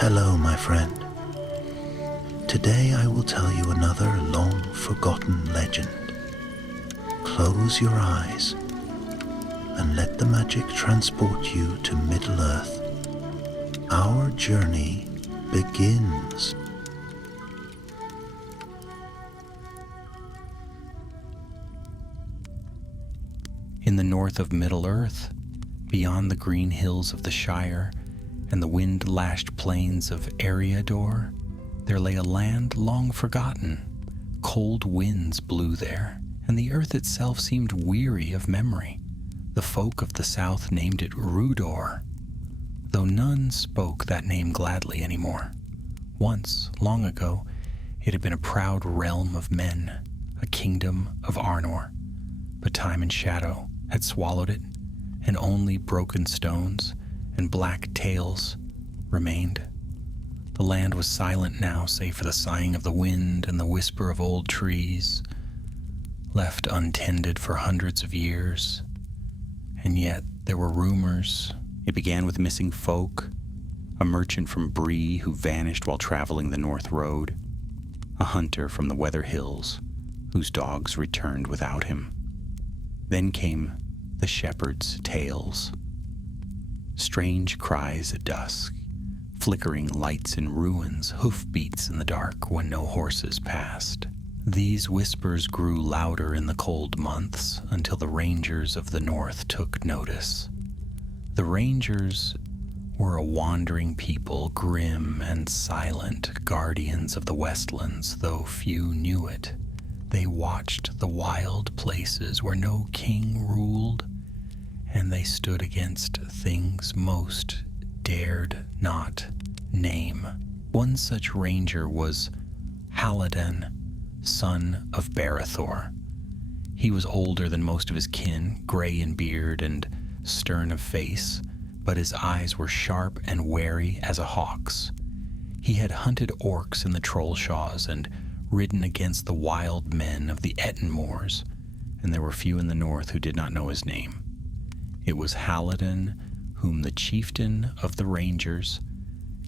Hello, my friend. Today I will tell you another long-forgotten legend. Close your eyes and let the magic transport you to Middle-earth. Our journey begins. In the north of Middle-earth, beyond the green hills of the Shire and the wind-lashed plains of Eriador, there lay a land long forgotten. Cold winds blew there, and the earth itself seemed weary of memory. The folk of the south named it Rudor, though none spoke that name gladly anymore. Once, long ago, it had been a proud realm of men, a kingdom of Arnor, but time and shadow had swallowed it, and only broken stones and black tales remained. The land was silent now, save for the sighing of the wind and the whisper of old trees, left untended for hundreds of years. And yet there were rumors. It began with missing folk, a merchant from Bree who vanished while traveling the North Road, a hunter from the Weather Hills whose dogs returned without him. Then came the shepherd's tales. Strange cries at dusk, flickering lights in ruins, hoofbeats in the dark when no horses passed. These whispers grew louder in the cold months until the rangers of the north took notice. The rangers were a wandering people, grim and silent, guardians of the Westlands, though few knew it. They watched the wild places where no king ruled, and they stood against things most dared not name. One such ranger was Halidin, son of Barethor. He was older than most of his kin, gray in beard and stern of face, but his eyes were sharp and wary as a hawk's. He had hunted orcs in the Trollshaws and ridden against the wild men of the Ettenmoors, and there were few in the north who did not know his name. It was Halidin whom the chieftain of the Rangers,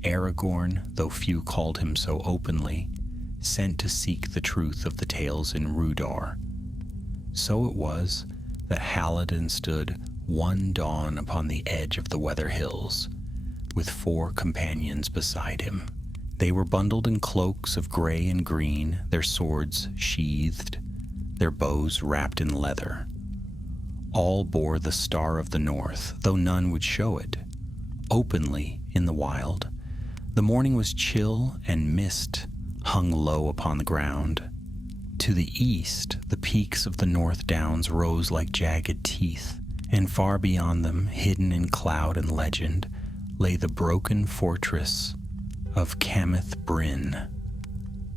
Aragorn, though few called him so openly, sent to seek the truth of the tales in Rudor. So it was that Halidin stood one dawn upon the edge of the Weather Hills, with 4 companions beside him. They were bundled in cloaks of gray and green, their swords sheathed, their bows wrapped in leather. All bore the Star of the North, though none would show it, openly in the wild. The morning was chill, and mist hung low upon the ground. To the east, the peaks of the North Downs rose like jagged teeth, and far beyond them, hidden in cloud and legend, lay the broken fortress of Camith Bryn,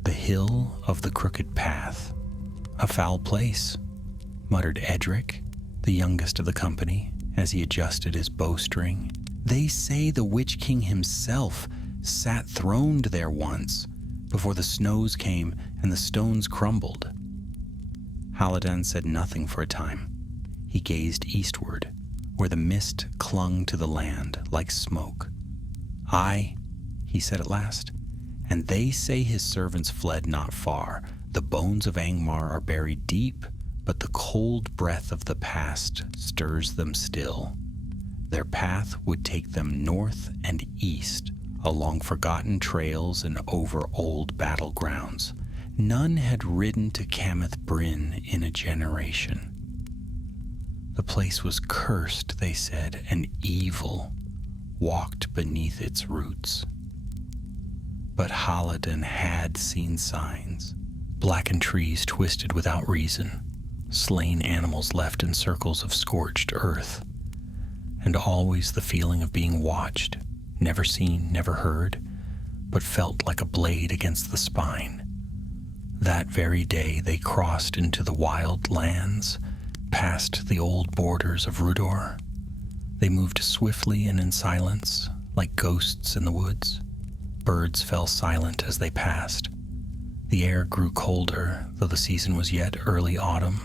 the hill of the crooked path. "A foul place," muttered Edric, the youngest of the company, as he adjusted his bowstring. "They say the Witch King himself sat throned there once, before the snows came and the stones crumbled." Halidin said nothing for a time. He gazed eastward, where the mist clung to the land like smoke. "Aye," he said at last, "and they say his servants fled not far. The bones of Angmar are buried deep, but the cold breath of the past stirs them still. Their path would take them north and east, along forgotten trails and over old battlegrounds. None had ridden to Camith Bryn in a generation. The place was cursed, they said, and evil walked beneath its roots. But Halidin had seen signs. Blackened trees twisted without reason, slain animals left in circles of scorched earth, and always the feeling of being watched, never seen, never heard, but felt like a blade against the spine. That very day they crossed into the wild lands, past the old borders of Rudor. They moved swiftly and in silence, like ghosts in the woods. Birds fell silent as they passed. The air grew colder, though the season was yet early autumn.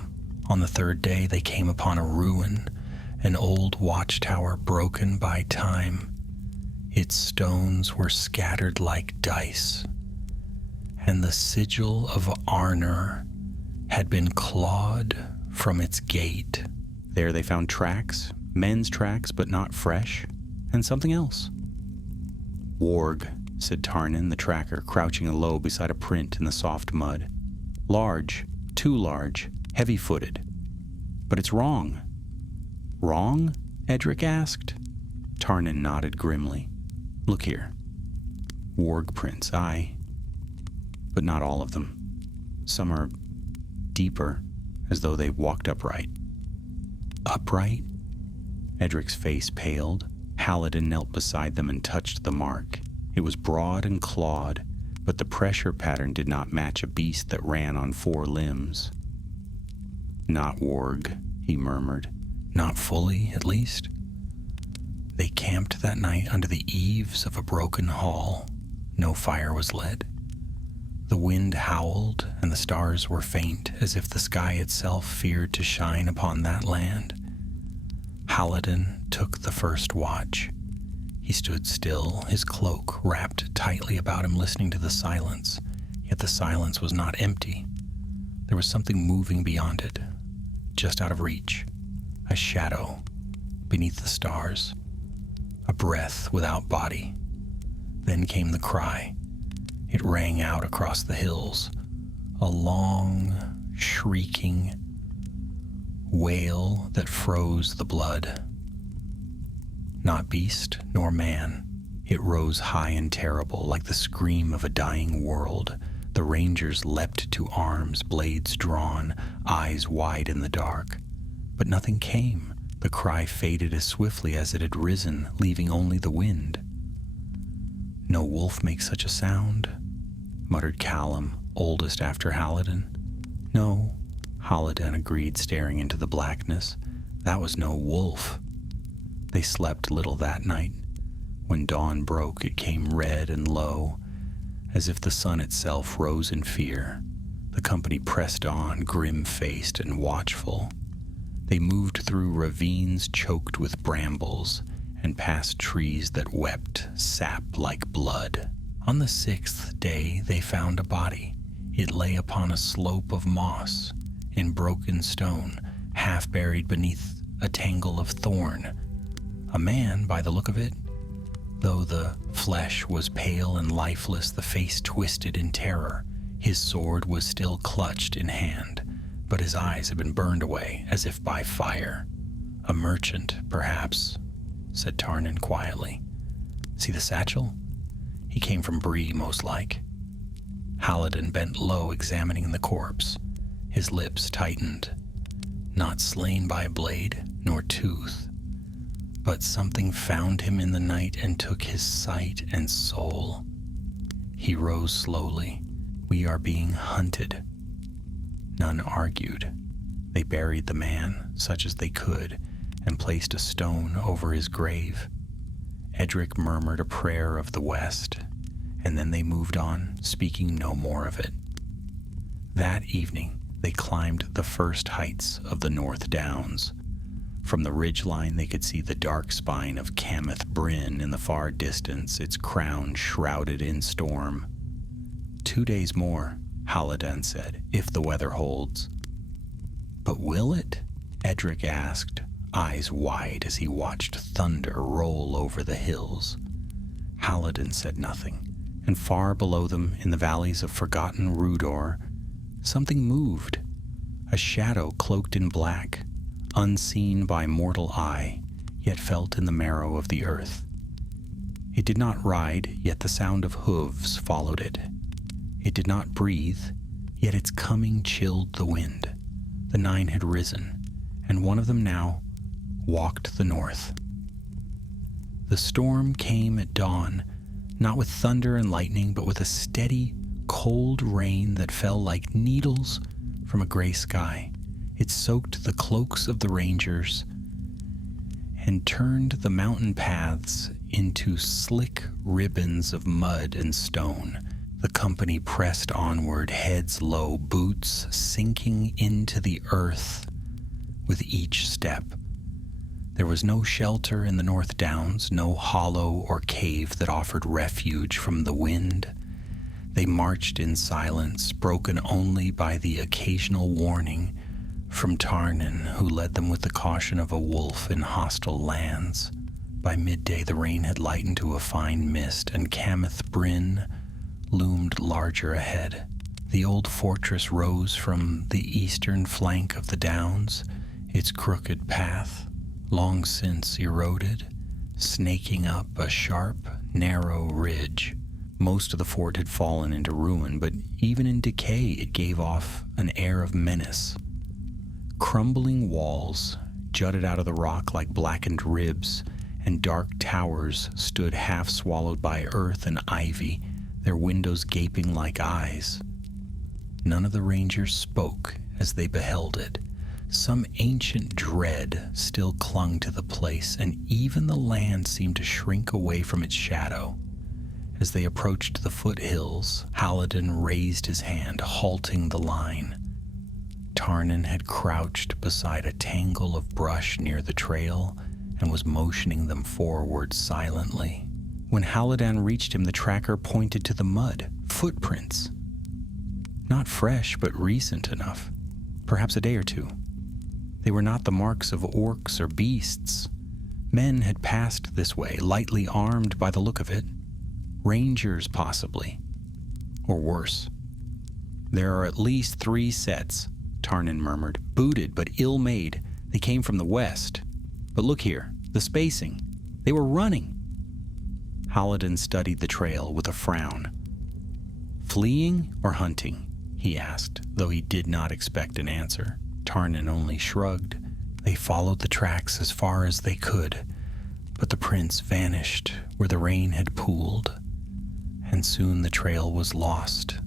On the 3rd day they came upon a ruin, an old watchtower broken by time. Its stones were scattered like dice, and the sigil of Arnor had been clawed from its gate. There they found tracks, men's tracks but not fresh, and something else. "Warg," said Tarnan, the tracker, crouching low beside a print in the soft mud. "Large, too large, heavy-footed. But it's wrong." "Wrong?" Edric asked. Tarnan nodded grimly. "Look here. Warg prints, aye. But not all of them. Some are deeper, as though they walked upright." "Upright?" Edric's face paled. Halidin knelt beside them and touched the mark. It was broad and clawed, but the pressure pattern did not match a beast that ran on 4 limbs. "Not Warg," he murmured. "Not fully, at least." They camped that night under the eaves of a broken hall. No fire was lit. The wind howled, and the stars were faint, as if the sky itself feared to shine upon that land. Halidin took the first watch. He stood still, his cloak wrapped tightly about him, listening to the silence. Yet the silence was not empty. There was something moving beyond it, just out of reach. A shadow beneath the stars. A breath without body. Then came the cry. It rang out across the hills. A long, shrieking wail that froze the blood. Not beast nor man. It rose high and terrible, like the scream of a dying world. The rangers leapt to arms, blades drawn, eyes wide in the dark. But nothing came. The cry faded as swiftly as it had risen, leaving only the wind. "No wolf makes such a sound," muttered Callum, oldest after Halidin. "No," Halidin agreed, staring into the blackness. "That was no wolf." They slept little that night. When dawn broke, it came red and low, as if the sun itself rose in fear. The company pressed on, grim-faced and watchful. They moved through ravines choked with brambles and past trees that wept sap like blood. On the 6th day, they found a body. It lay upon a slope of moss, in broken stone, half buried beneath a tangle of thorn. A man, by the look of it. Though the flesh was pale and lifeless, the face twisted in terror. His sword was still clutched in hand, but his eyes had been burned away as if by fire. "A merchant, perhaps," said Tarnan quietly. "See the satchel? He came from Bree, most like." Halidin bent low, examining the corpse. His lips tightened. Not slain by a blade, nor tooth, but something found him in the night and took his sight and soul. He rose slowly. "We are being hunted." None argued. They buried the man, such as they could, and placed a stone over his grave. Edric murmured a prayer of the West, and then they moved on, speaking no more of it. That evening, they climbed the first heights of the North Downs. From the ridgeline, they could see the dark spine of Cameth Bryn in the far distance, its crown shrouded in storm. 2 days more, Halidin said, if the weather holds. "But will it?" Edric asked, eyes wide as he watched thunder roll over the hills. Halidin said nothing, and far below them, in the valleys of forgotten Rudor, something moved. A shadow cloaked in black, unseen by mortal eye, yet felt in the marrow of the earth. It did not ride, yet the sound of hooves followed it. It did not breathe, yet its coming chilled the wind. The 9 had risen, and one of them now walked the north. The storm came at dawn, not with thunder and lightning, but with a steady, cold rain that fell like needles from a gray sky. It soaked the cloaks of the rangers and turned the mountain paths into slick ribbons of mud and stone. The company pressed onward, heads low, boots sinking into the earth with each step. There was no shelter in the North Downs, no hollow or cave that offered refuge from the wind. They marched in silence, broken only by the occasional warning from Tarnan, who led them with the caution of a wolf in hostile lands. By midday, the rain had lightened to a fine mist, and Cameth Bryn loomed larger ahead. The old fortress rose from the eastern flank of the Downs, its crooked path, long since eroded, snaking up a sharp, narrow ridge. Most of the fort had fallen into ruin, but even in decay it gave off an air of menace. Crumbling walls jutted out of the rock like blackened ribs, and dark towers stood half swallowed by earth and ivy, their windows gaping like eyes. None of the rangers spoke as they beheld it. Some ancient dread still clung to the place, and even the land seemed to shrink away from its shadow. As they approached the foothills, Halidin raised his hand, halting the line. Tarnan had crouched beside a tangle of brush near the trail and was motioning them forward silently. When Halidin reached him, the tracker pointed to the mud. Footprints. Not fresh, but recent enough. Perhaps a day or two. They were not the marks of orcs or beasts. Men had passed this way, lightly armed by the look of it. Rangers, possibly. Or worse. There are at least 3 sets, Tarnan murmured. Booted, but ill-made. They came from the west. But look here, the spacing. They were running. Halidin studied the trail with a frown. Fleeing or hunting? He asked, though he did not expect an answer. Tarnan only shrugged. They followed the tracks as far as they could, but the prints vanished where the rain had pooled, and soon the trail was lost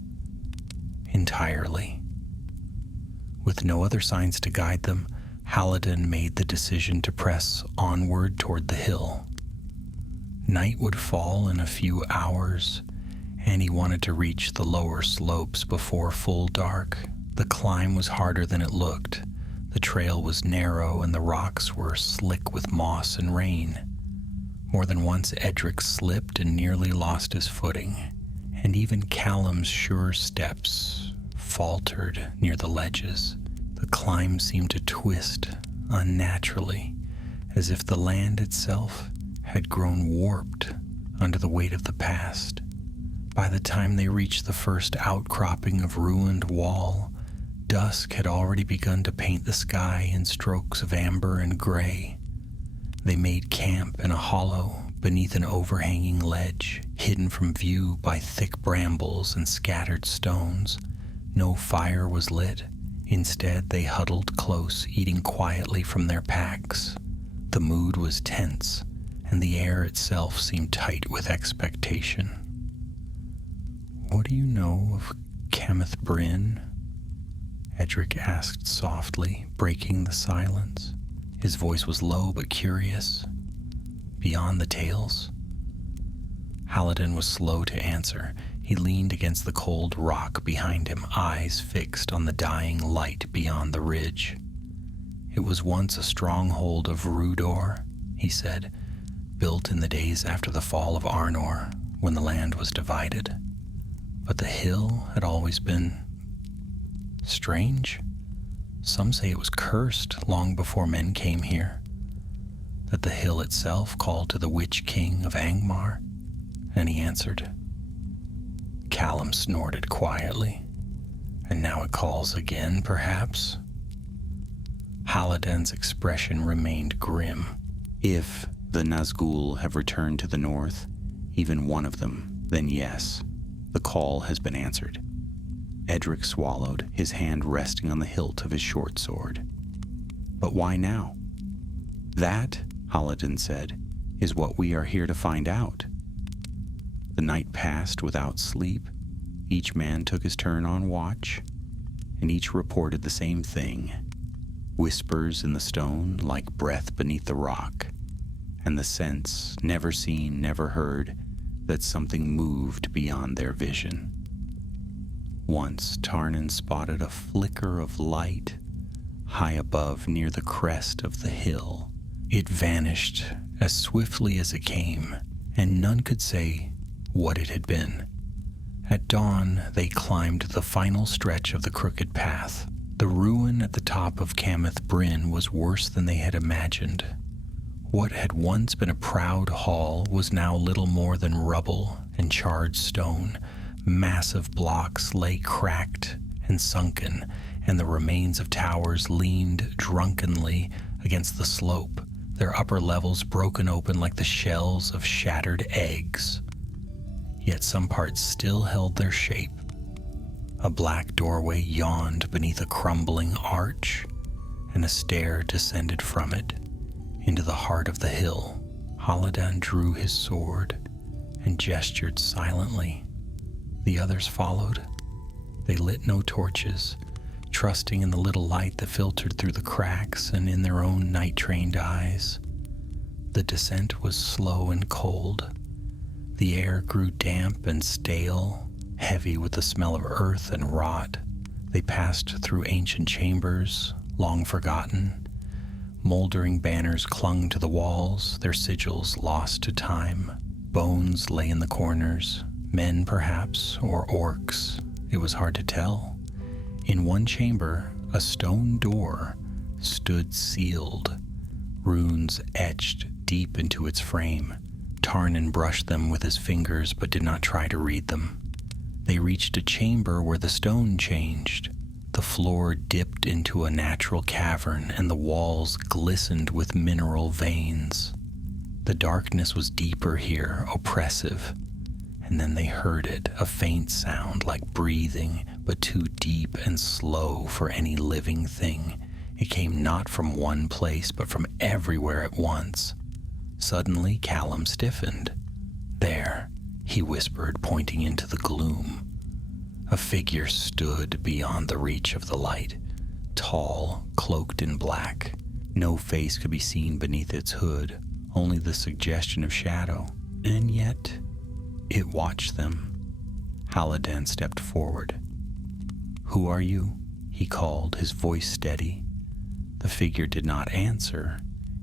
entirely. With no other signs to guide them, Halidin made the decision to press onward toward the hill. Night would fall in a few hours, and he wanted to reach the lower slopes before full dark. The climb was harder than it looked. The trail was narrow, and the rocks were slick with moss and rain. More than once Edric slipped and nearly lost his footing, and even Callum's sure steps faltered near the ledges. The climb seemed to twist unnaturally, as if the land itself had grown warped under the weight of the past. By the time they reached the first outcropping of ruined wall, dusk had already begun to paint the sky in strokes of amber and gray. They made camp in a hollow beneath an overhanging ledge, hidden from view by thick brambles and scattered stones. No fire was lit. Instead, they huddled close, eating quietly from their packs. The mood was tense, and the air itself seemed tight with expectation. "What do you know of Cameth Bryn?" Edric asked softly, breaking the silence. His voice was low but curious. "Beyond the tales?" Halidin was slow to answer. He leaned against the cold rock behind him, eyes fixed on the dying light beyond the ridge. "It was once a stronghold of Rudor," he said, "built in the days after the fall of Arnor, when the land was divided. But the hill had always been strange. Some say it was cursed long before men came here, that the hill itself called to the Witch King of Angmar." And he answered. Callum snorted quietly. "And now it calls again, perhaps?" Halidin's expression remained grim. "If the Nazgûl have returned to the north, even one of them, then yes, the call has been answered." Edric swallowed, his hand resting on the hilt of his short sword. "But why now?" "That," Halidin said, "is what we are here to find out." The night passed without sleep. Each man took his turn on watch, and each reported the same thing. Whispers in the stone like breath beneath the rock, and the sense, never seen, never heard, that something moved beyond their vision. Once Tarnan spotted a flicker of light high above near the crest of the hill. It vanished as swiftly as it came, and none could say what it had been. At dawn, they climbed the final stretch of the crooked path. The ruin at the top of Cameth Bryn was worse than they had imagined. What had once been a proud hall was now little more than rubble and charred stone. Massive blocks lay cracked and sunken, and the remains of towers leaned drunkenly against the slope, their upper levels broken open like the shells of shattered eggs. Yet some parts still held their shape. A black doorway yawned beneath a crumbling arch, and a stair descended from it into the heart of the hill. Hallodan drew his sword and gestured silently. The others followed. They lit no torches, trusting in the little light that filtered through the cracks and in their own night-trained eyes. The descent was slow and cold. The air grew damp and stale, heavy with the smell of earth and rot. They passed through ancient chambers, long forgotten. Moldering banners clung to the walls, their sigils lost to time. Bones lay in the corners, men perhaps, or orcs. It was hard to tell. In one chamber, a stone door stood sealed, runes etched deep into its frame. Tarnan brushed them with his fingers but did not try to read them. They reached a chamber where the stone changed. The floor dipped into a natural cavern and the walls glistened with mineral veins. The darkness was deeper here, oppressive. And then they heard it, a faint sound like breathing, but too deep and slow for any living thing. It came not from one place, but from everywhere at once. Suddenly, Callum stiffened. "There," he whispered, pointing into the gloom. A figure stood beyond the reach of the light, tall, cloaked in black. No face could be seen beneath its hood, only the suggestion of shadow. And yet, it watched them. Hallodan stepped forward. "Who are you?" he called, his voice steady. The figure did not answer.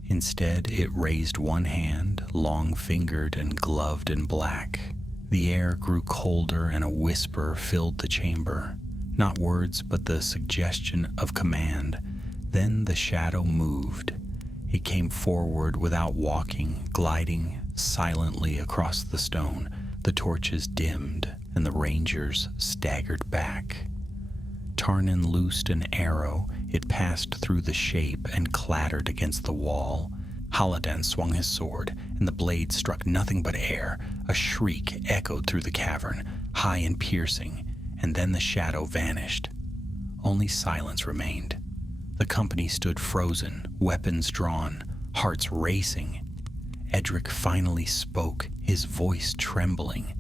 Instead, it raised one hand, long-fingered and gloved in black. The air grew colder and a whisper filled the chamber. Not words, but the suggestion of command. Then the shadow moved. It came forward without walking, gliding silently across the stone. The torches dimmed, and the rangers staggered back. Tarnan loosed an arrow. It passed through the shape and clattered against the wall. Hallodan swung his sword, and the blade struck nothing but air. A shriek echoed through the cavern, high and piercing, and then the shadow vanished. Only silence remained. The company stood frozen, weapons drawn, hearts racing. Edric finally spoke, his voice trembling.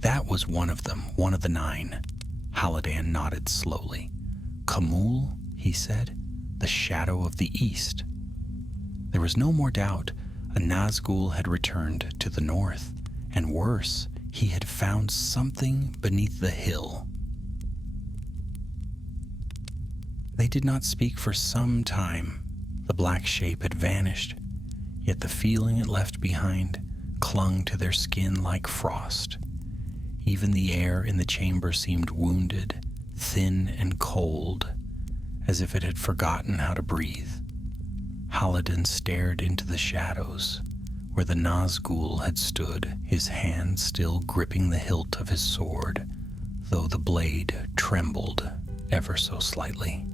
"That was one of them, one of the 9. Hallodan nodded slowly. "Khamûl," he said, "the shadow of the east." There was no more doubt. A Nazgûl had returned to the north, and worse, he had found something beneath the hill. They did not speak for some time. The black shape had vanished, yet the feeling it left behind clung to their skin like frost. Even the air in the chamber seemed wounded, thin and cold, as if it had forgotten how to breathe. Hallodan stared into the shadows, where the Nazgûl had stood, his hand still gripping the hilt of his sword, though the blade trembled ever so slightly.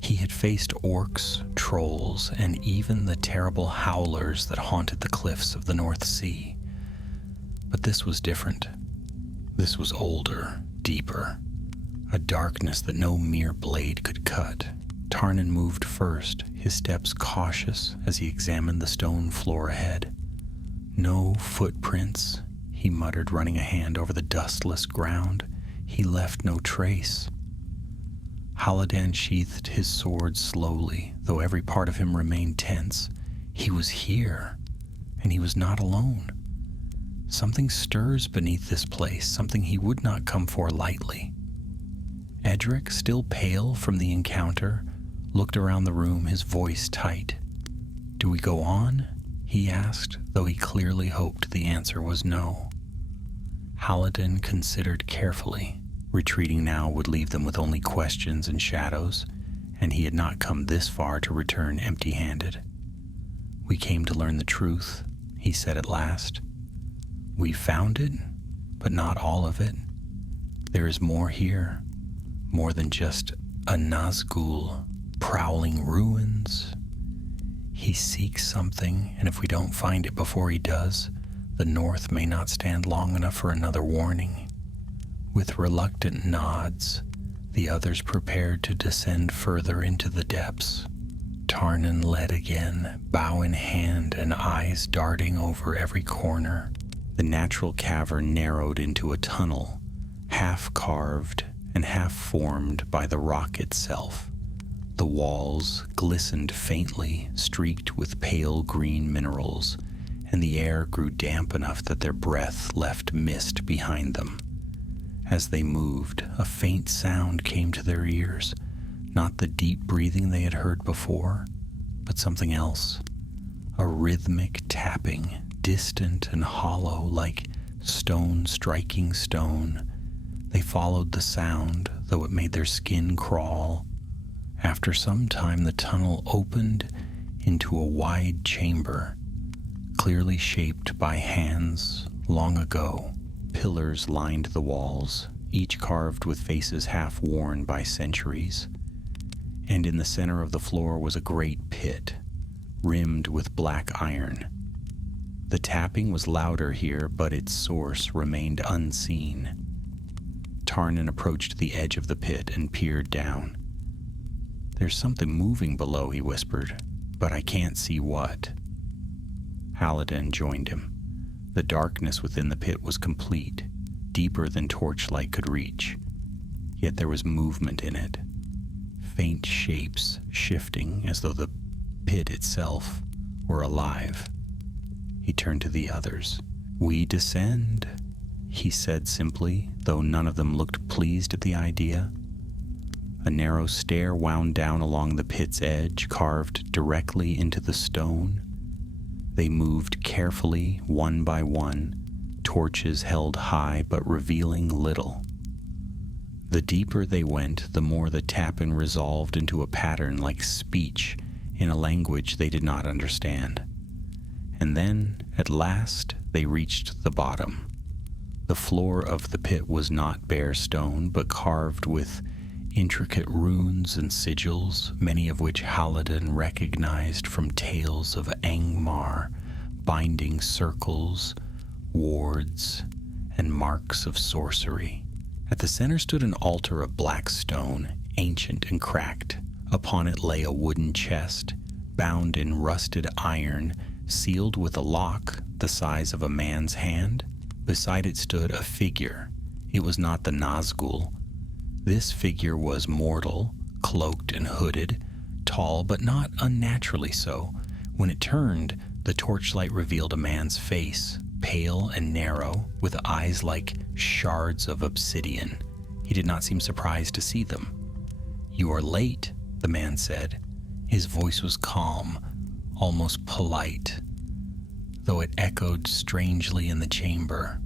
He had faced orcs, trolls, and even the terrible howlers that haunted the cliffs of the North Sea. But this was different. This was older, deeper, a darkness that no mere blade could cut. Tarnan moved first, his steps cautious as he examined the stone floor ahead. "No footprints," he muttered, running a hand over the dustless ground. "He left no trace." Hallodan sheathed his sword slowly, though every part of him remained tense. He was here, and he was not alone. Something stirs beneath this place, something he would not come for lightly. Edric, still pale from the encounter, looked around the room, his voice tight. "Do we go on?" he asked, though he clearly hoped the answer was no. Halidin considered carefully. Retreating now would leave them with only questions and shadows, and he had not come this far to return empty-handed. "We came to learn the truth," he said at last. "We found it, but not all of it. There is more here, more than just a Nazgûl prowling ruins. He seeks something, and if we don't find it before he does, the North may not stand long enough for another warning." With reluctant nods, the others prepared to descend further into the depths. Tarnan led again, bow in hand and eyes darting over every corner. The natural cavern narrowed into a tunnel, half carved and half formed by the rock itself. The walls glistened faintly, streaked with pale green minerals, and the air grew damp enough that their breath left mist behind them. As they moved, a faint sound came to their ears, not the deep breathing they had heard before, but something else, a rhythmic tapping, distant and hollow, like stone striking stone. They followed the sound, though it made their skin crawl. After some time, the tunnel opened into a wide chamber, clearly shaped by hands long ago. Pillars lined the walls, each carved with faces half worn by centuries. And in the center of the floor was a great pit, rimmed with black iron. The tapping was louder here, but its source remained unseen. Tarnan approached the edge of the pit and peered down. "There's something moving below," he whispered, "but I can't see what." Halidin joined him. The darkness within the pit was complete, deeper than torchlight could reach. Yet there was movement in it. Faint shapes shifting as though the pit itself were alive. He turned to the others. "We descend," he said simply, though none of them looked pleased at the idea. A narrow stair wound down along the pit's edge, carved directly into the stone. They moved carefully, one by one, torches held high but revealing little. The deeper they went, the more the tapping resolved into a pattern like speech in a language they did not understand. And then, at last, they reached the bottom. The floor of the pit was not bare stone, but carved with intricate runes and sigils, many of which Halidin recognized from tales of Angmar, binding circles, wards, and marks of sorcery. At the center stood an altar of black stone, ancient and cracked. Upon it lay a wooden chest, bound in rusted iron, sealed with a lock the size of a man's hand. Beside it stood a figure. It was not the Nazgûl. This figure was mortal, cloaked and hooded, tall but not unnaturally so. When it turned, the torchlight revealed a man's face, pale and narrow, with eyes like shards of obsidian. He did not seem surprised to see them. "You are late," the man said. His voice was calm, almost polite, though it echoed strangely in the chamber.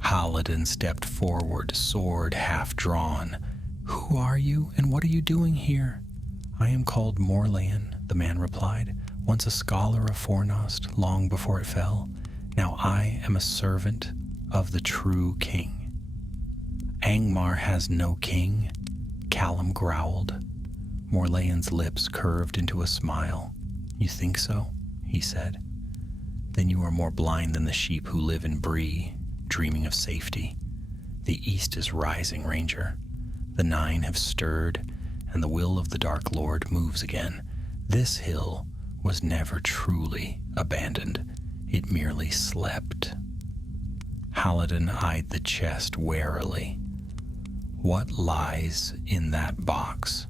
Halidin stepped forward, sword half drawn. "Who are you, and what are you doing here?" "I am called Morlaen," the man replied, "once a scholar of Fornost, long before it fell. Now I am a servant of the true king." "Angmar has no king," Callum growled. Morlaen's lips curved into a smile. "You think so?" he said. "Then you are more blind than the sheep who live in Bree, dreaming of safety. The east is rising, Ranger. The Nine have stirred, and the will of the Dark Lord moves again. This hill was never truly abandoned. It merely slept." Halidin eyed the chest warily. "What lies in that box?"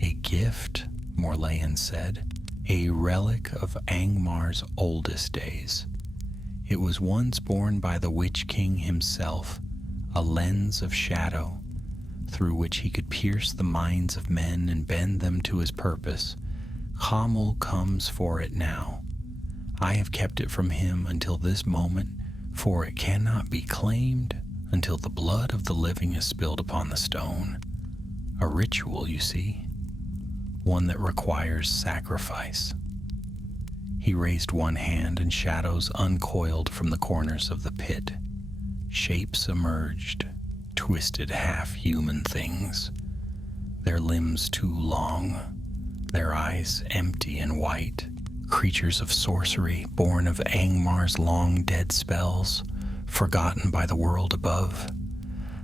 "A gift," Morlaen said. "A relic of Angmar's oldest days. It was once borne by the Witch King himself, a lens of shadow, through which he could pierce the minds of men and bend them to his purpose, Hamul comes for it now. I have kept it from him until this moment, for it cannot be claimed until the blood of the living is spilled upon the stone. A ritual, you see, one that requires sacrifice. He raised one hand and shadows uncoiled from the corners of the pit. Shapes emerged, twisted half-human things, their limbs too long, their eyes empty and white, creatures of sorcery born of Angmar's long-dead spells, forgotten by the world above.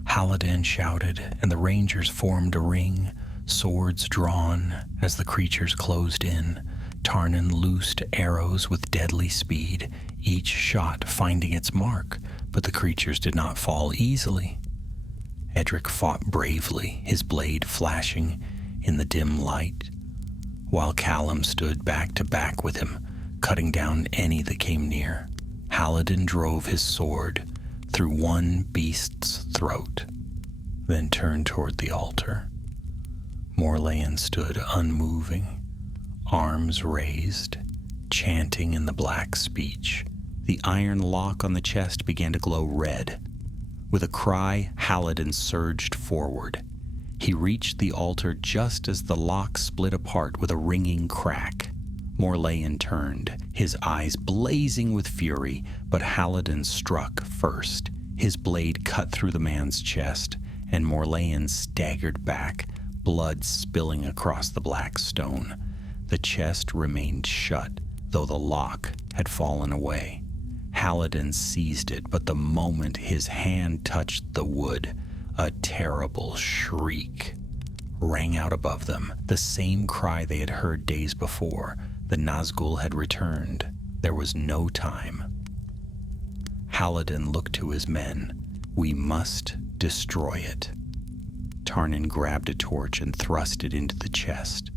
Halidin shouted, and the rangers formed a ring, swords drawn as the creatures closed in. Tarnan loosed arrows with deadly speed, each shot finding its mark, but the creatures did not fall easily. Edric fought bravely, his blade flashing in the dim light, while Callum stood back to back with him, cutting down any that came near. Halidin drove his sword through one beast's throat, then turned toward the altar. Morlaen stood unmoving, arms raised, chanting in the black speech. The iron lock on the chest began to glow red. With a cry, Halidin surged forward. He reached the altar just as the lock split apart with a ringing crack. Morlaen turned, his eyes blazing with fury, but Halidin struck first. His blade cut through the man's chest, and Morlaen staggered back, blood spilling across the black stone. The chest remained shut, though the lock had fallen away. Halidin seized it, but the moment his hand touched the wood, a terrible shriek rang out above them, the same cry they had heard days before. The Nazgûl had returned. There was no time. Halidin looked to his men. We must destroy it. Tarnan grabbed a torch and thrust it into the chest.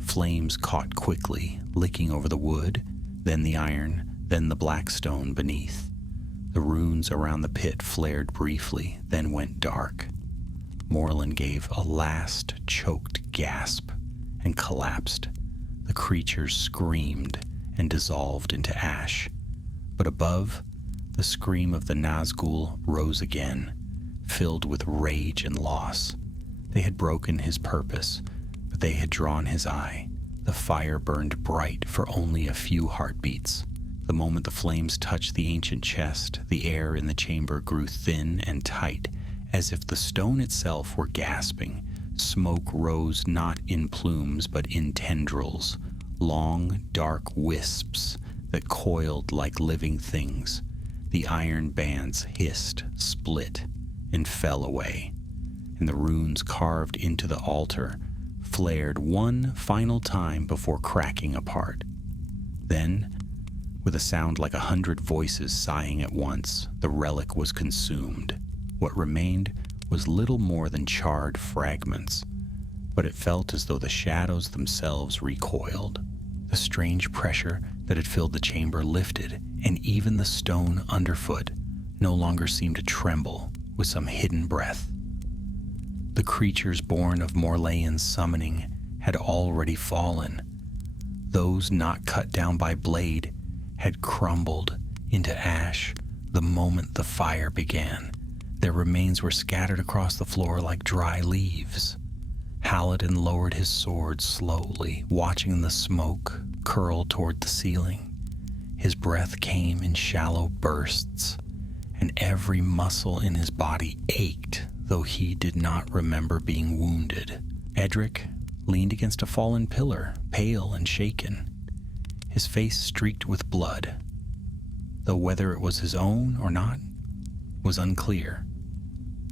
Flames caught quickly, licking over the wood, then the iron, then the black stone beneath. The runes around the pit flared briefly, then went dark. Morlan gave a last choked gasp and collapsed. The creatures screamed and dissolved into ash. But above, the scream of the Nazgûl rose again, filled with rage and loss. They had broken his purpose, but they had drawn his eye. The fire burned bright for only a few heartbeats. The moment the flames touched the ancient chest, the air in the chamber grew thin and tight, as if the stone itself were gasping. Smoke rose not in plumes, but in tendrils, long, dark wisps that coiled like living things. The iron bands hissed, split, and fell away, and the runes carved into the altar flared one final time before cracking apart. Then, with a sound like 100 voices sighing at once, the relic was consumed. What remained was little more than charred fragments, but it felt as though the shadows themselves recoiled. The strange pressure that had filled the chamber lifted, and even the stone underfoot no longer seemed to tremble with some hidden breath. The creatures born of Morlaen's summoning had already fallen. Those not cut down by blade had crumbled into ash the moment the fire began. Their remains were scattered across the floor like dry leaves. Halidin lowered his sword slowly, watching the smoke curl toward the ceiling. His breath came in shallow bursts, and every muscle in his body ached, though he did not remember being wounded. Edric leaned against a fallen pillar, pale and shaken, his face streaked with blood, though whether it was his own or not was unclear.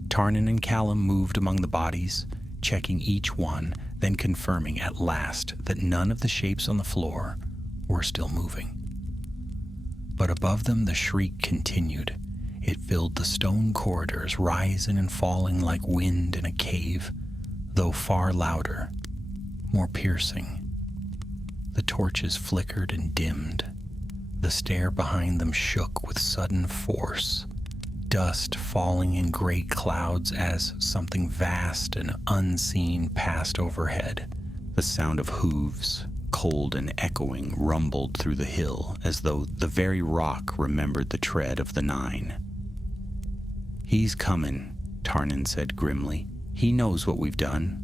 Tarnan and Callum moved among the bodies, checking each one, then confirming at last that none of the shapes on the floor were still moving. But above them the shriek continued. It filled the stone corridors, rising and falling like wind in a cave, though far louder, more piercing. The torches flickered and dimmed. The stair behind them shook with sudden force, dust falling in great clouds as something vast and unseen passed overhead. The sound of hooves, cold and echoing, rumbled through the hill as though the very rock remembered the tread of the nine. "He's coming," Tarnan said grimly. "He knows what we've done."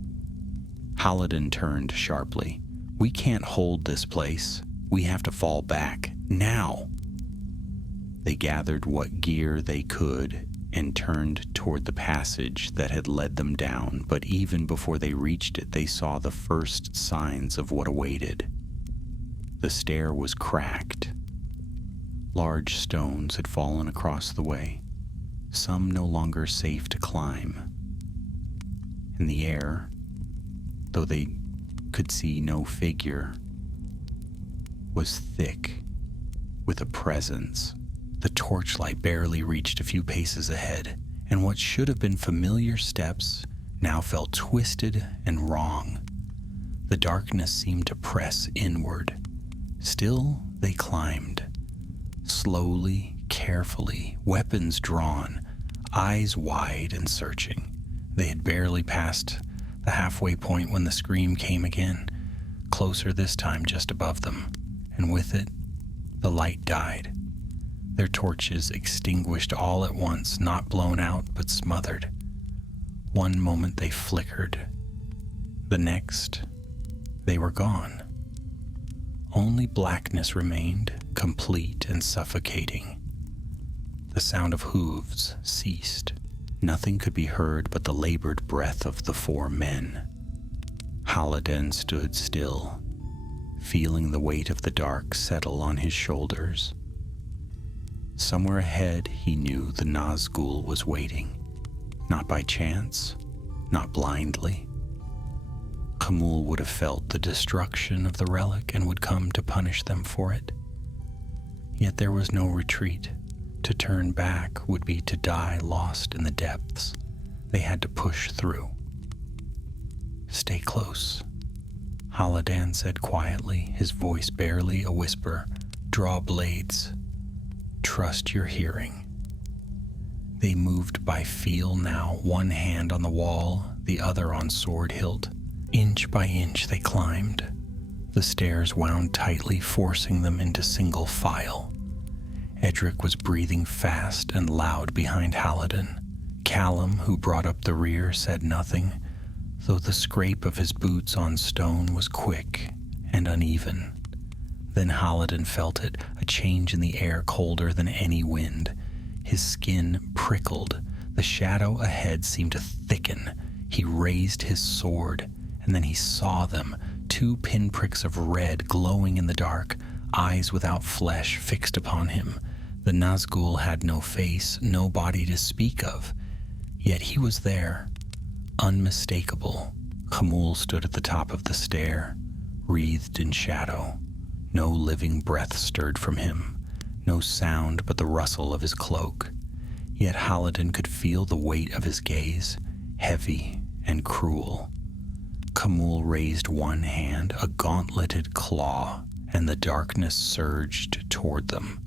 Halidin turned sharply. "We can't hold this place. We have to fall back. Now!" They gathered what gear they could and turned toward the passage that had led them down, but even before they reached it, they saw the first signs of what awaited. The stair was cracked. Large stones had fallen across the way, some no longer safe to climb. In the air, though they could see no figure, was thick with a presence. The torchlight barely reached a few paces ahead, and what should have been familiar steps now felt twisted and wrong. The darkness seemed to press inward. Still, they climbed. Slowly, carefully, weapons drawn, eyes wide and searching. They had barely passed the halfway point when the scream came again, closer this time just above them, and with it, the light died. Their torches extinguished all at once, not blown out, but smothered. One moment they flickered. The next, they were gone. Only blackness remained, complete and suffocating. The sound of hooves ceased. Nothing could be heard but the labored breath of the four men. Halidin stood still, feeling the weight of the dark settle on his shoulders. Somewhere ahead, he knew the Nazgûl was waiting, not by chance, not blindly. Khamûl would have felt the destruction of the relic and would come to punish them for it. Yet there was no retreat. To turn back would be to die lost in the depths. They had to push through. "Stay close," Halidin said quietly, his voice barely a whisper. "Draw blades. Trust your hearing." They moved by feel now, one hand on the wall, the other on sword hilt. Inch by inch they climbed. The stairs wound tightly, forcing them into single file. Edric was breathing fast and loud behind Halidin. Callum, who brought up the rear, said nothing, though the scrape of his boots on stone was quick and uneven. Then Halidin felt it, a change in the air colder than any wind. His skin prickled. The shadow ahead seemed to thicken. He raised his sword, and then he saw them, two pinpricks of red glowing in the dark, eyes without flesh fixed upon him. The Nazgûl had no face, no body to speak of, yet he was there, unmistakable. Khamûl stood at the top of the stair, wreathed in shadow. No living breath stirred from him, no sound but the rustle of his cloak. Yet Halidin could feel the weight of his gaze, heavy and cruel. Khamûl raised one hand, a gauntleted claw, and the darkness surged toward them.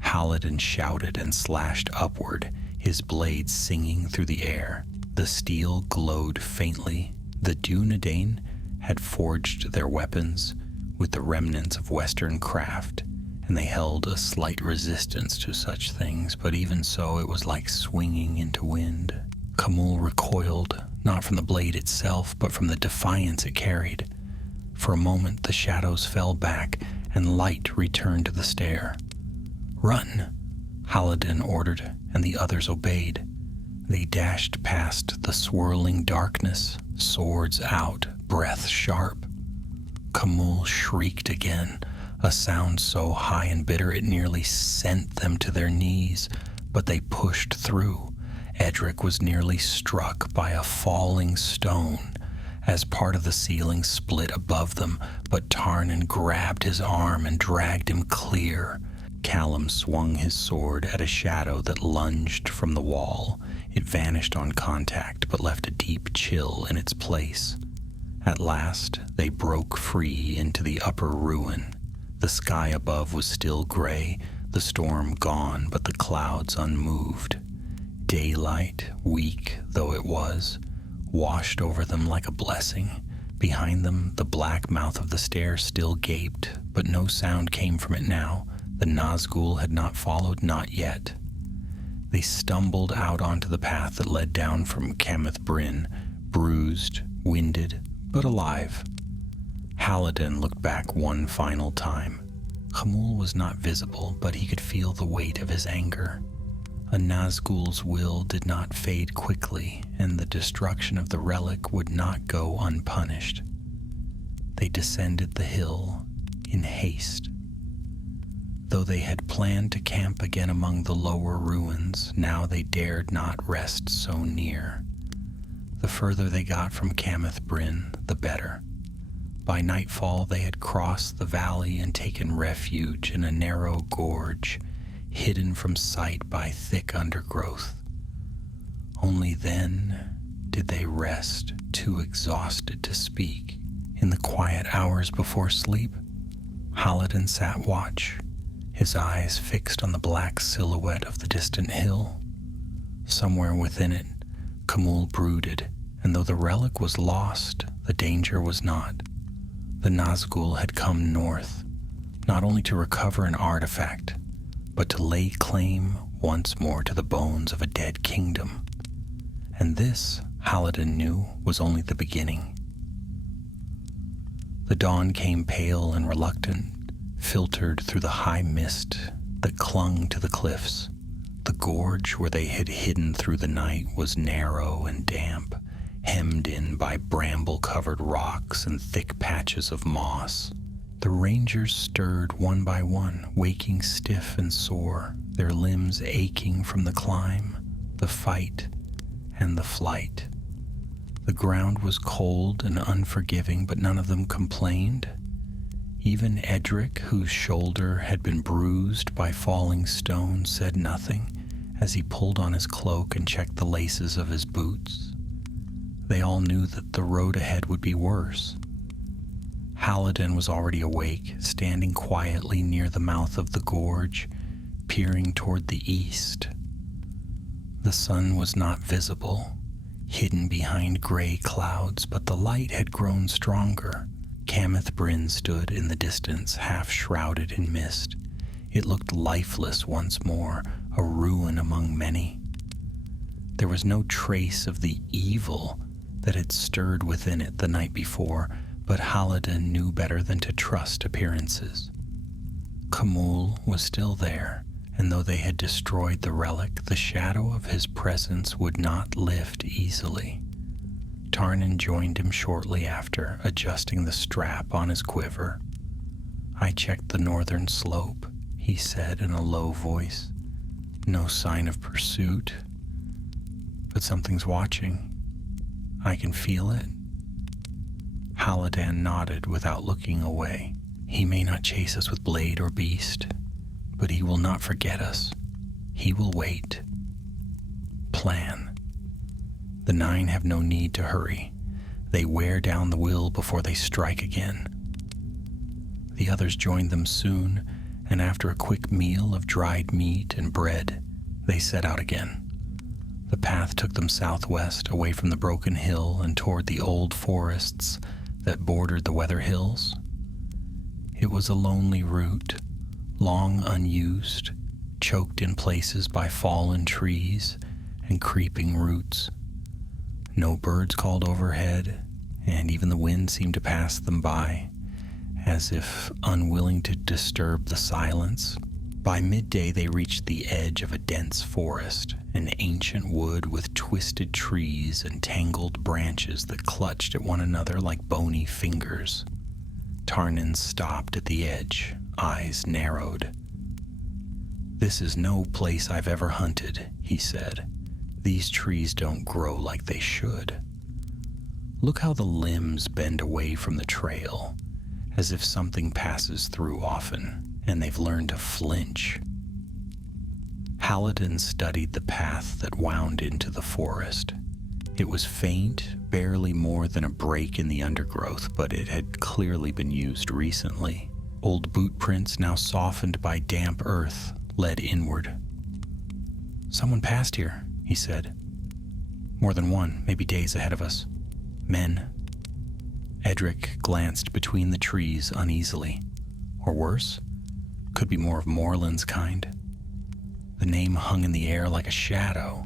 Halidin shouted and slashed upward, his blade singing through the air. The steel glowed faintly. The Dunedain had forged their weapons with the remnants of Western craft, and they held a slight resistance to such things, but even so it was like swinging into wind. Khamûl recoiled, not from the blade itself, but from the defiance it carried. For a moment the shadows fell back, and light returned to the stair. "Run!" Halidin ordered, and the others obeyed. They dashed past the swirling darkness, swords out, breath sharp. Khamûl shrieked again, a sound so high and bitter it nearly sent them to their knees, but they pushed through. Edric was nearly struck by a falling stone as part of the ceiling split above them, but Tarnan grabbed his arm and dragged him clear. Callum swung his sword at a shadow that lunged from the wall. It vanished on contact, but left a deep chill in its place. At last, they broke free into the upper ruin. The sky above was still gray, the storm gone, but the clouds unmoved. Daylight, weak though it was, washed over them like a blessing. Behind them, the black mouth of the stair still gaped, but no sound came from it now. The Nazgûl had not followed, not yet. They stumbled out onto the path that led down from Camith Bryn, bruised, winded, but alive. Halidin looked back one final time. Khamûl was not visible, but he could feel the weight of his anger. A Nazgûl's will did not fade quickly, and the destruction of the relic would not go unpunished. They descended the hill in haste. Though they had planned to camp again among the lower ruins, now they dared not rest so near. The further they got from Camith Bryn, the better. By nightfall they had crossed the valley and taken refuge in a narrow gorge, hidden from sight by thick undergrowth. Only then did they rest, too exhausted to speak. In the quiet hours before sleep, Halidin sat watch, his eyes fixed on the black silhouette of the distant hill. Somewhere within it, Khamûl brooded, and though the relic was lost, the danger was not. The Nazgûl had come north, not only to recover an artifact, but to lay claim once more to the bones of a dead kingdom. And this, Halidin knew, was only the beginning. The dawn came pale and reluctant, filtered through the high mist that clung to the cliffs. The gorge where they had hidden through the night was narrow and damp, hemmed in by bramble-covered rocks and thick patches of moss. The rangers stirred one by one, waking stiff and sore, their limbs aching from the climb, the fight, and the flight. The ground was cold and unforgiving, but none of them complained. Even Edric, whose shoulder had been bruised by falling stones, said nothing as he pulled on his cloak and checked the laces of his boots. They all knew that the road ahead would be worse. Halidin was already awake, standing quietly near the mouth of the gorge, peering toward the east. The sun was not visible, hidden behind gray clouds, but the light had grown stronger. Camith Bryn stood in the distance, half shrouded in mist. It looked lifeless once more, a ruin among many. There was no trace of the evil that had stirred within it the night before, but Halidin knew better than to trust appearances. Khamûl was still there, and though they had destroyed the relic, the shadow of his presence would not lift easily. Tarnan joined him shortly after, adjusting the strap on his quiver. "I checked the northern slope," he said in a low voice. "No sign of pursuit, but something's watching. I can feel it." Halidin nodded without looking away. "He may not chase us with blade or beast, but he will not forget us. He will wait. Plan. The 9 have no need to hurry. They wear down the will before they strike again." The others joined them soon, and after a quick meal of dried meat and bread, they set out again. The path took them southwest, away from the broken hill and toward the old forests that bordered the Weather Hills. It was a lonely route, long unused, choked in places by fallen trees and creeping roots. No birds called overhead, and even the wind seemed to pass them by, as if unwilling to disturb the silence. By midday they reached the edge of a dense forest, an ancient wood with twisted trees and tangled branches that clutched at one another like bony fingers. Tarnan stopped at the edge, eyes narrowed. "This is no place I've ever hunted," he said. "These trees don't grow like they should. Look how the limbs bend away from the trail, as if something passes through often, and they've learned to flinch." Halidin studied the path that wound into the forest. It was faint, barely more than a break in the undergrowth, but it had clearly been used recently. Old boot prints, now softened by damp earth, led inward. "Someone passed here," he said. "More than one, maybe days ahead of us. Men." Edric glanced between the trees uneasily. Or worse, could be more of Moreland's kind. The name hung in the air like a shadow.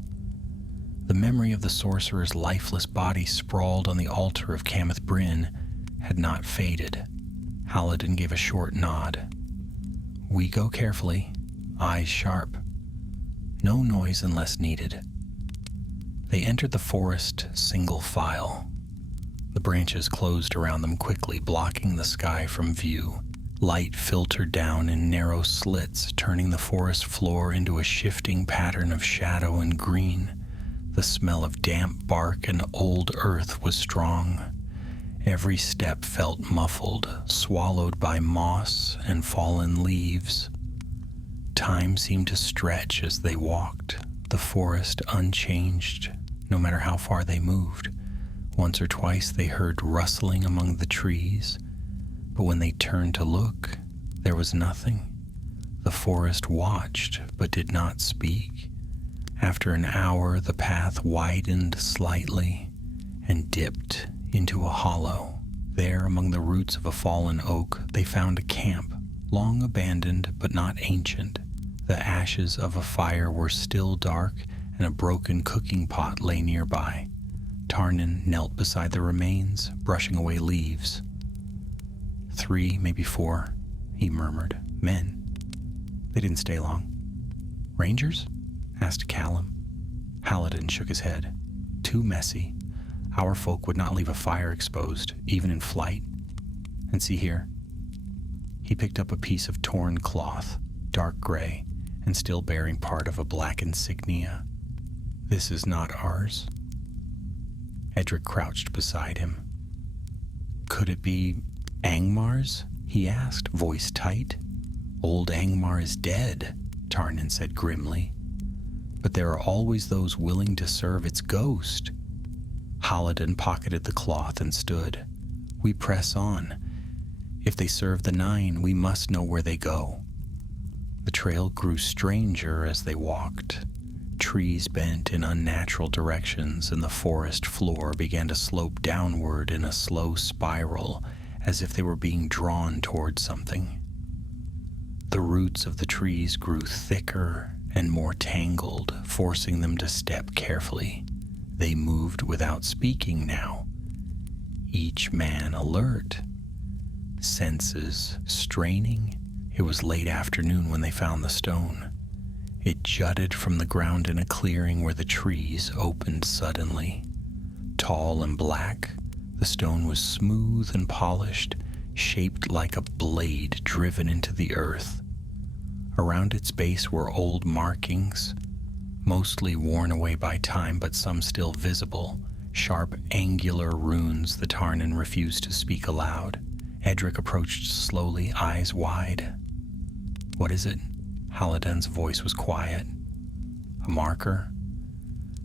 The memory of the sorcerer's lifeless body sprawled on the altar of Cameth Bryn had not faded. Halidin gave a short nod. We go carefully, eyes sharp. No noise unless needed. They entered the forest single file. The branches closed around them quickly, blocking the sky from view. Light filtered down in narrow slits, turning the forest floor into a shifting pattern of shadow and green. The smell of damp bark and old earth was strong. Every step felt muffled, swallowed by moss and fallen leaves. Time seemed to stretch as they walked, the forest unchanged, no matter how far they moved. Once or twice they heard rustling among the trees, but when they turned to look, there was nothing. The forest watched, but did not speak. After an hour, the path widened slightly and dipped into a hollow. There, among the roots of a fallen oak, they found a camp, long abandoned but not ancient. The ashes of a fire were still dark, and a broken cooking pot lay nearby. Tarnan knelt beside the remains, brushing away leaves. 3, maybe 4, he murmured. Men. They didn't stay long. Rangers? Asked Callum. Halidin shook his head. Too messy. Our folk would not leave a fire exposed, even in flight. And see here. He picked up a piece of torn cloth, dark gray, and still bearing part of a black insignia. This is not ours. Edric crouched beside him. Could it be Angmar's? He asked, voice tight. Old Angmar is dead, Tarnan said grimly. But there are always those willing to serve its ghost. Halidin pocketed the cloth and stood. We press on. If they serve the 9, we must know where they go. The trail grew stranger as they walked. Trees bent in unnatural directions, and the forest floor began to slope downward in a slow spiral, as if they were being drawn toward something. The roots of the trees grew thicker and more tangled, forcing them to step carefully. They moved without speaking now, each man alert, senses straining. It was late afternoon when they found the stone. It jutted from the ground in a clearing where the trees opened suddenly. Tall and black, the stone was smooth and polished, shaped like a blade driven into the earth. Around its base were old markings, mostly worn away by time, but some still visible, sharp, angular runes the Tarnan refused to speak aloud. Edric approached slowly, eyes wide. What is it? Halidin's voice was quiet. A marker?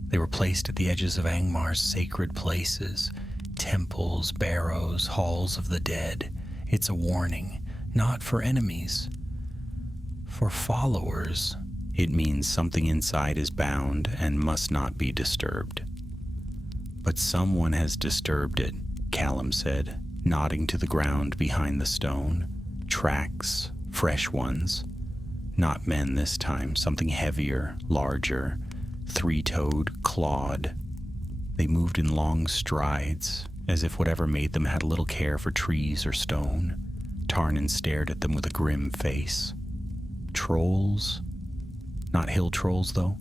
They were placed at the edges of Angmar's sacred places, temples, barrows, halls of the dead. It's a warning, not for enemies. For followers, it means something inside is bound and must not be disturbed. But someone has disturbed it, Callum said, nodding to the ground behind the stone. Tracks, fresh ones. Not men this time, something heavier, larger, 3-toed, clawed. They moved in long strides, as if whatever made them had little care for trees or stone. Tarnan stared at them with a grim face. Trolls? Not hill trolls, though.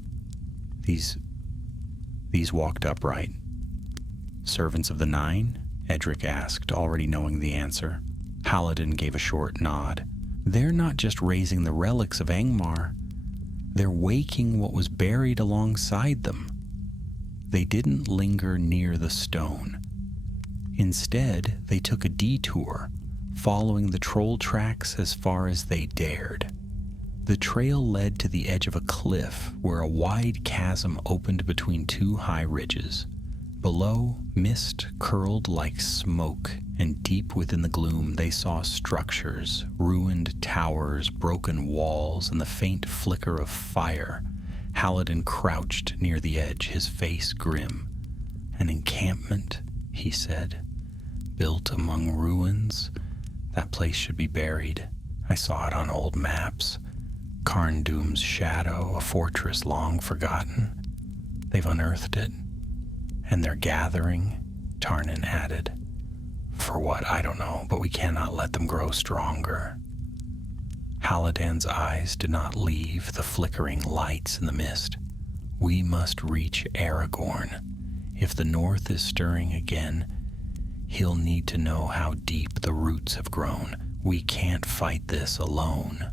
These walked upright. Servants of the 9? Edric asked, already knowing the answer. Halidin gave a short nod. They're not just raising the relics of Angmar. They're waking what was buried alongside them. They didn't linger near the stone. Instead, they took a detour, following the troll tracks as far as they dared. The trail led to the edge of a cliff where a wide chasm opened between 2 high ridges. Below, mist curled like smoke, and deep within the gloom they saw structures, ruined towers, broken walls, and the faint flicker of fire. Halidin crouched near the edge, his face grim. An encampment, he said, built among ruins. That place should be buried. I saw it on old maps. Carn-Dûm's shadow, a fortress long forgotten. They've unearthed it. And they're gathering, Tarnan added. For what, I don't know, but we cannot let them grow stronger. Haladan's eyes did not leave the flickering lights in the mist. We must reach Aragorn. If the North is stirring again, he'll need to know how deep the roots have grown. We can't fight this alone.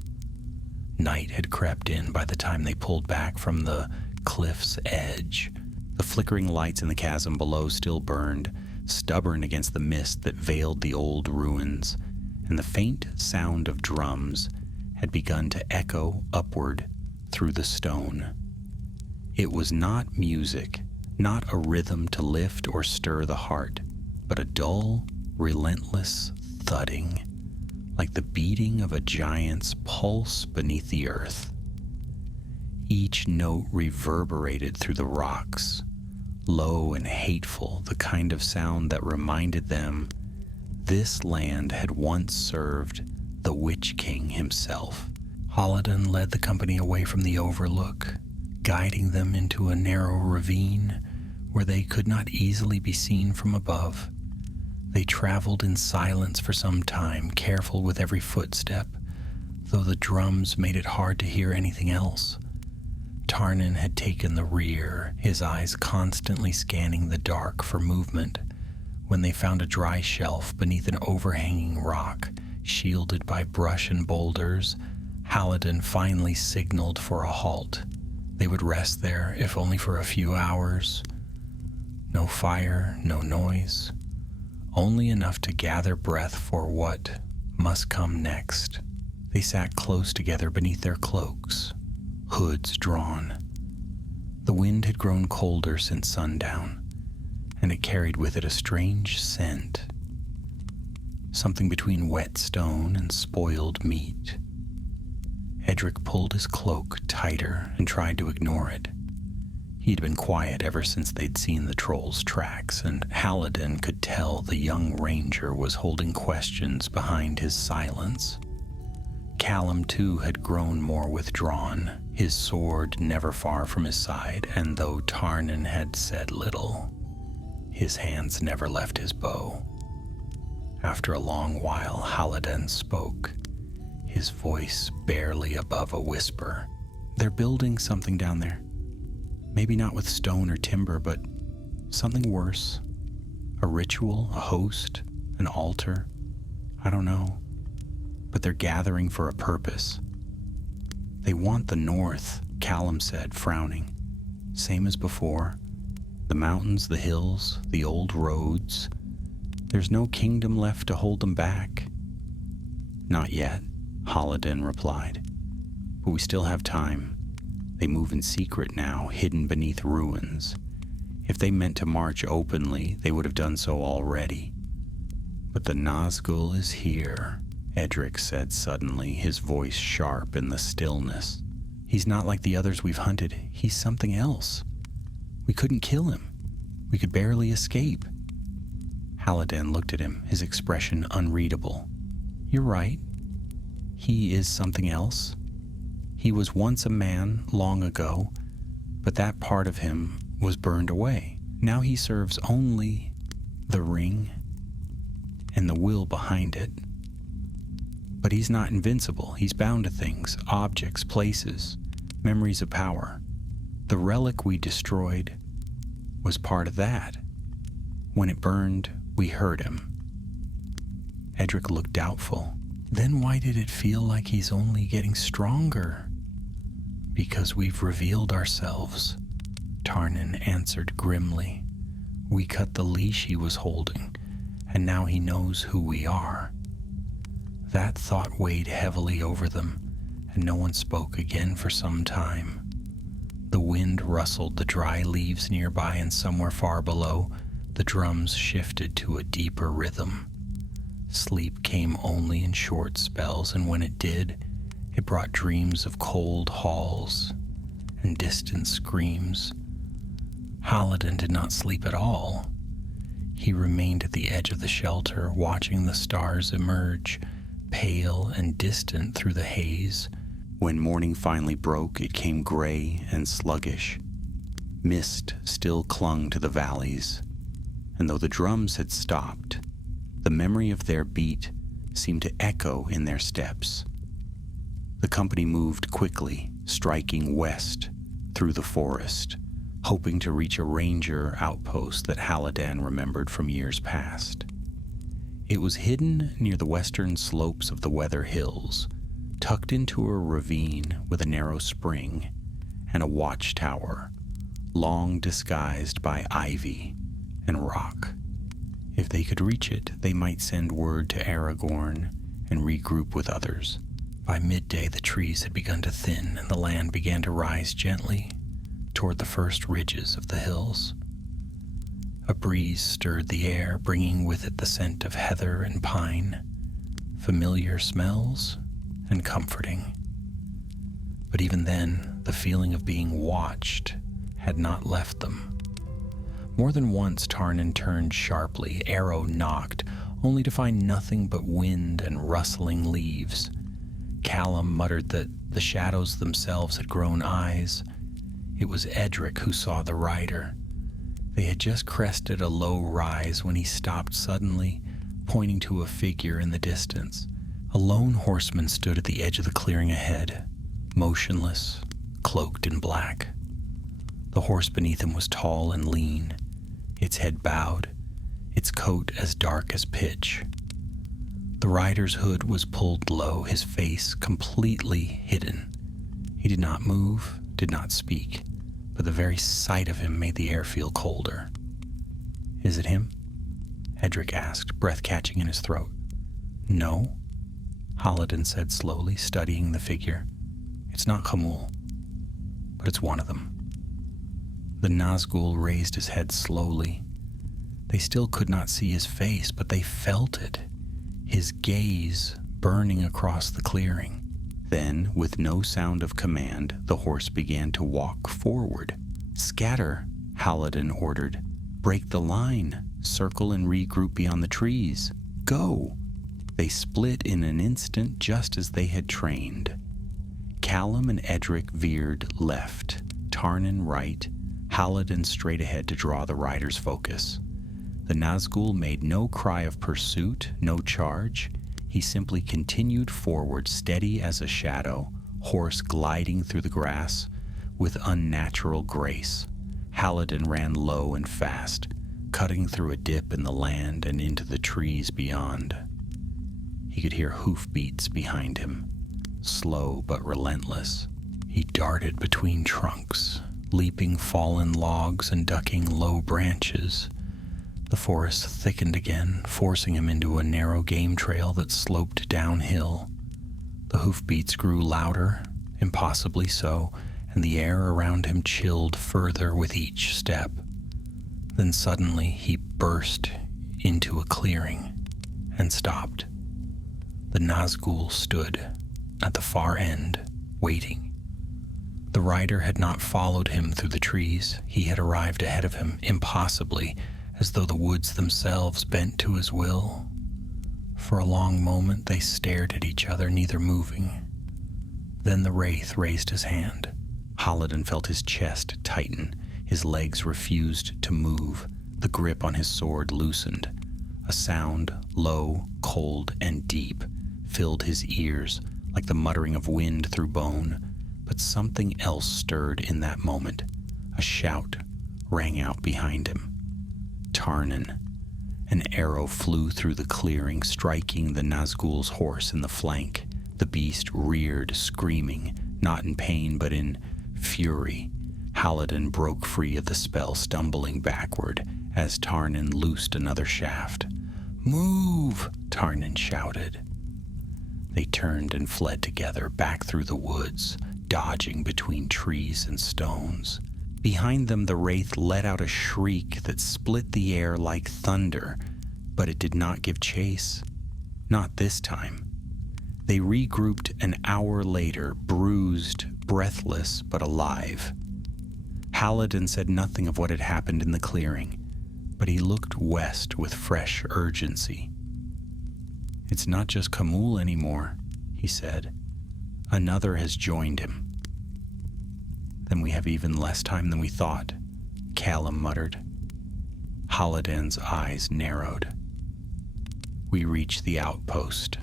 Night had crept in by the time they pulled back from the cliff's edge. The flickering lights in the chasm below still burned, stubborn against the mist that veiled the old ruins, and the faint sound of drums had begun to echo upward through the stone. It was not music, not a rhythm to lift or stir the heart, but a dull, relentless thudding, like the beating of a giant's pulse beneath the earth. Each note reverberated through the rocks, low and hateful, the kind of sound that reminded them this land had once served the Witch King himself. Haladan led the company away from the overlook, guiding them into a narrow ravine where they could not easily be seen from above. They traveled in silence for some time, careful with every footstep, though the drums made it hard to hear anything else. Tarnan had taken the rear, his eyes constantly scanning the dark for movement. When they found a dry shelf beneath an overhanging rock, shielded by brush and boulders, Haladan finally signaled for a halt. They would rest there, if only for a few hours. No fire, no noise, only enough to gather breath for what must come next. They sat close together beneath their cloaks, hoods drawn. The wind had grown colder since sundown, and it carried with it a strange scent, something between wet stone and spoiled meat. Edric pulled his cloak tighter and tried to ignore it. He'd been quiet ever since they'd seen the troll's tracks, and Haladan could tell the young ranger was holding questions behind his silence. Callum, too, had grown more withdrawn, his sword never far from his side, and though Tarnan had said little, his hands never left his bow. After a long while, Haladan spoke, his voice barely above a whisper. They're building something down there. Maybe not with stone or timber, but something worse. A ritual, a host, an altar. I don't know. But they're gathering for a purpose. They want the North, Callum said, frowning. Same as before. The mountains, the hills, the old roads. There's no kingdom left to hold them back. Not yet, Haladan replied. But we still have time. They move in secret now, hidden beneath ruins. If they meant to march openly, they would have done so already. But the Nazgûl is here, Edric said suddenly, his voice sharp in the stillness. He's not like the others we've hunted. He's something else. We couldn't kill him. We could barely escape. Haladan looked at him, his expression unreadable. You're right. He is something else. He was once a man long ago, but that part of him was burned away. Now he serves only the ring and the will behind it. But he's not invincible. He's bound to things, objects, places, memories of power. The relic we destroyed was part of that. When it burned, we heard him. Edric looked doubtful. Then why did it feel like he's only getting stronger? Because we've revealed ourselves, Tarnan answered grimly. We cut the leash he was holding, and now he knows who we are. That thought weighed heavily over them, and no one spoke again for some time. The wind rustled the dry leaves nearby, and somewhere far below, the drums shifted to a deeper rhythm. Sleep came only in short spells, and when it did, it brought dreams of cold halls and distant screams. Haladan did not sleep at all. He remained at the edge of the shelter, watching the stars emerge, pale and distant through the haze. When morning finally broke, it came gray and sluggish. Mist still clung to the valleys, and though the drums had stopped, the memory of their beat seemed to echo in their steps. The company moved quickly, striking west through the forest, hoping to reach a ranger outpost that Hallodan remembered from years past. It was hidden near the western slopes of the Weather Hills, tucked into a ravine with a narrow spring and a watchtower, long disguised by ivy and rock. If they could reach it, they might send word to Aragorn and regroup with others. By midday, the trees had begun to thin and the land began to rise gently toward the first ridges of the hills. A breeze stirred the air, bringing with it the scent of heather and pine, familiar smells and comforting. But even then, the feeling of being watched had not left them. More than once, Tarnan turned sharply, arrow knocked, only to find nothing but wind and rustling leaves. Callum muttered that the shadows themselves had grown eyes. It was Edric who saw the rider. They had just crested a low rise when he stopped suddenly, pointing to a figure in the distance. A lone horseman stood at the edge of the clearing ahead, motionless, cloaked in black. The horse beneath him was tall and lean, its head bowed, its coat as dark as pitch. The rider's hood was pulled low, his face completely hidden. He did not move, did not speak, but the very sight of him made the air feel colder. "Is it him?" Edric asked, breath catching in his throat. "No," Hallodan said slowly, studying the figure. "It's not Khamul, but it's one of them." The Nazgûl raised his head slowly. They still could not see his face, but they felt it, his gaze burning across the clearing. Then, with no sound of command, the horse began to walk forward. "Scatter," Hallodan ordered. "Break the line. Circle and regroup beyond the trees. Go!" They split in an instant, just as they had trained. Callum and Edric veered left, Tarnan right, Hallodan straight ahead to draw the rider's focus. The Nazgûl made no cry of pursuit, no charge. He simply continued forward, steady as a shadow, horse gliding through the grass with unnatural grace. Hallodan ran low and fast, cutting through a dip in the land and into the trees beyond. He could hear hoofbeats behind him, slow but relentless. He darted between trunks, leaping fallen logs and ducking low branches. The forest thickened again, forcing him into a narrow game trail that sloped downhill. The hoofbeats grew louder, impossibly so, and the air around him chilled further with each step. Then suddenly he burst into a clearing and stopped. The Nazgûl stood at the far end, waiting. The rider had not followed him through the trees. He had arrived ahead of him, impossibly, as though the woods themselves bent to his will. For a long moment they stared at each other, neither moving. Then the wraith raised his hand. Hallodan felt his chest tighten. His legs refused to move. The grip on his sword loosened. A sound, low, cold, and deep, filled his ears like the muttering of wind through bone. But something else stirred in that moment. A shout rang out behind him. "Tarnan." An arrow flew through the clearing, striking the Nazgûl's horse in the flank. The beast reared, screaming, not in pain but in fury. Hallodan broke free of the spell, stumbling backward as Tarnan loosed another shaft. "Move!" Tarnan shouted. They turned and fled together, back through the woods, dodging between trees and stones. Behind them, the wraith let out a shriek that split the air like thunder, but it did not give chase. Not this time. They regrouped an hour later, bruised, breathless, but alive. Hallodan said nothing of what had happened in the clearing. but he looked west with fresh urgency. "It's not just Camul anymore," he said. "Another has joined him." "Then we have even less time than we thought," Callum muttered. Haladan's eyes narrowed. "We reach the outpost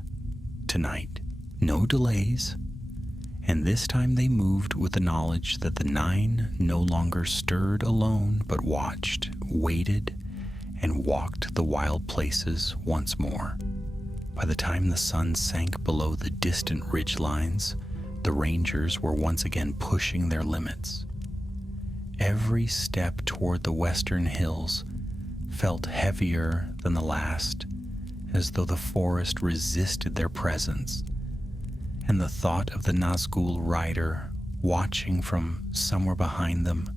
tonight. No delays." And this time they moved with the knowledge that the 9 no longer stirred alone, but watched, waited, and walked the wild places once more. By the time the sun sank below the distant ridgelines, the rangers were once again pushing their limits. Every step toward the western hills felt heavier than the last, as though the forest resisted their presence, and the thought of the Nazgûl rider watching from somewhere behind them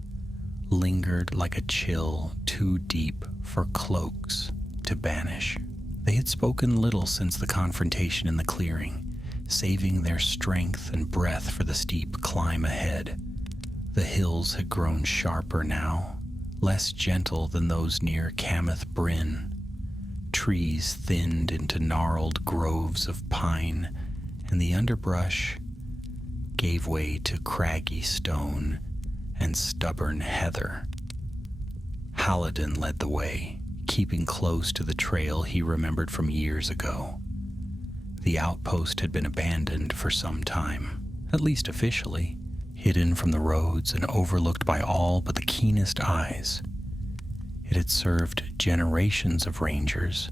lingered like a chill too deep for cloaks to banish. They had spoken little since the confrontation in the clearing, saving their strength and breath for the steep climb ahead. The hills had grown sharper now, less gentle than those near Cameth Bryn. Trees thinned into gnarled groves of pine, and the underbrush gave way to craggy stone and stubborn heather. Haladan led the way, keeping close to the trail he remembered from years ago. The outpost had been abandoned for some time, at least officially, hidden from the roads and overlooked by all but the keenest eyes. It had served generations of rangers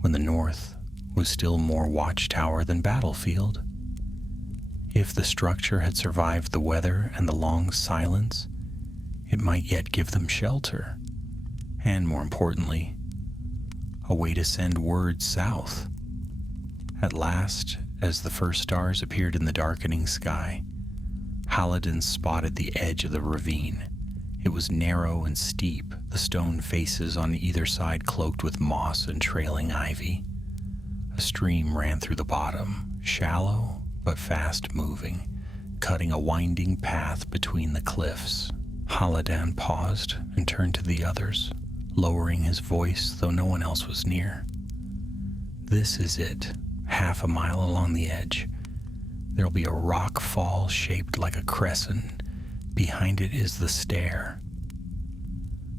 when the north was still more watchtower than battlefield. If the structure had survived the weather and the long silence, it might yet give them shelter, and more importantly, a way to send word south. At last, as the first stars appeared in the darkening sky, Haladan spotted the edge of the ravine. It was narrow and steep, the stone faces on either side cloaked with moss and trailing ivy. A stream ran through the bottom, shallow but fast-moving, cutting a winding path between the cliffs. Haladan paused and turned to the others, lowering his voice though no one else was near. "This is it, half a mile along the edge. There'll be a rock fall shaped like a crescent. Behind it is the stair."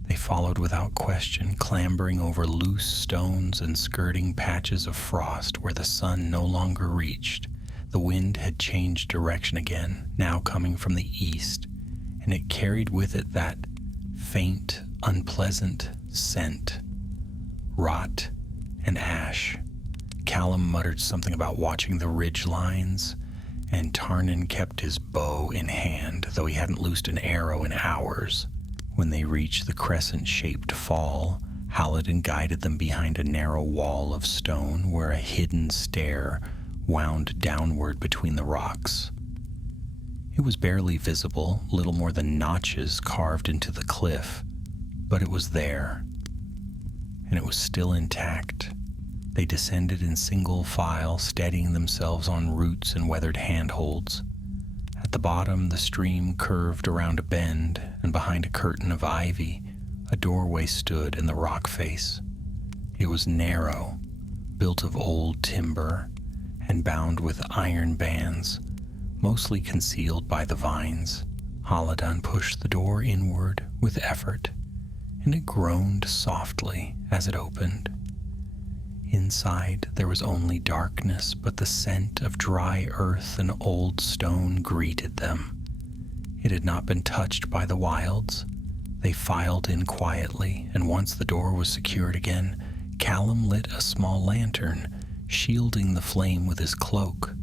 They followed without question, clambering over loose stones and skirting patches of frost where the sun no longer reached. The wind had changed direction again, now coming from the east, and it carried with it that faint, unpleasant scent. Rot and ash. Callum muttered something about watching the ridge lines, and Tarnan kept his bow in hand, though he hadn't loosed an arrow in hours. When they reached the crescent-shaped fall, Haladan guided them behind a narrow wall of stone where a hidden stair wound downward between the rocks. It was barely visible, little more than notches carved into the cliff, but it was there, and it was still intact. They descended in single file, steadying themselves on roots and weathered handholds. At the bottom, the stream curved around a bend, and behind a curtain of ivy, a doorway stood in the rock face. It was narrow, built of old timber, and bound with iron bands, mostly concealed by the vines. Haladan pushed the door inward with effort, and it groaned softly as it opened. Inside, there was only darkness, but the scent of dry earth and old stone greeted them. It had not been touched by the wilds. They filed in quietly, and once the door was secured again, Callum lit a small lantern, shielding the flame with his cloak.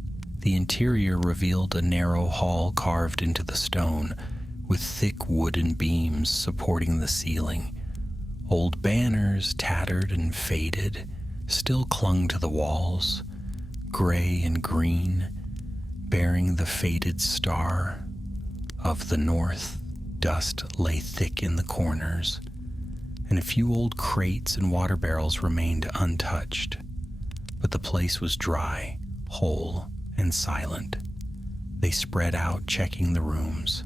The interior revealed a narrow hall carved into the stone, with thick wooden beams supporting the ceiling. Old banners, tattered and faded, still clung to the walls, gray and green, bearing the faded star of the north. Dust lay thick in the corners, and a few old crates and water barrels remained untouched. But the place was dry, whole, and silent. They spread out, checking the rooms.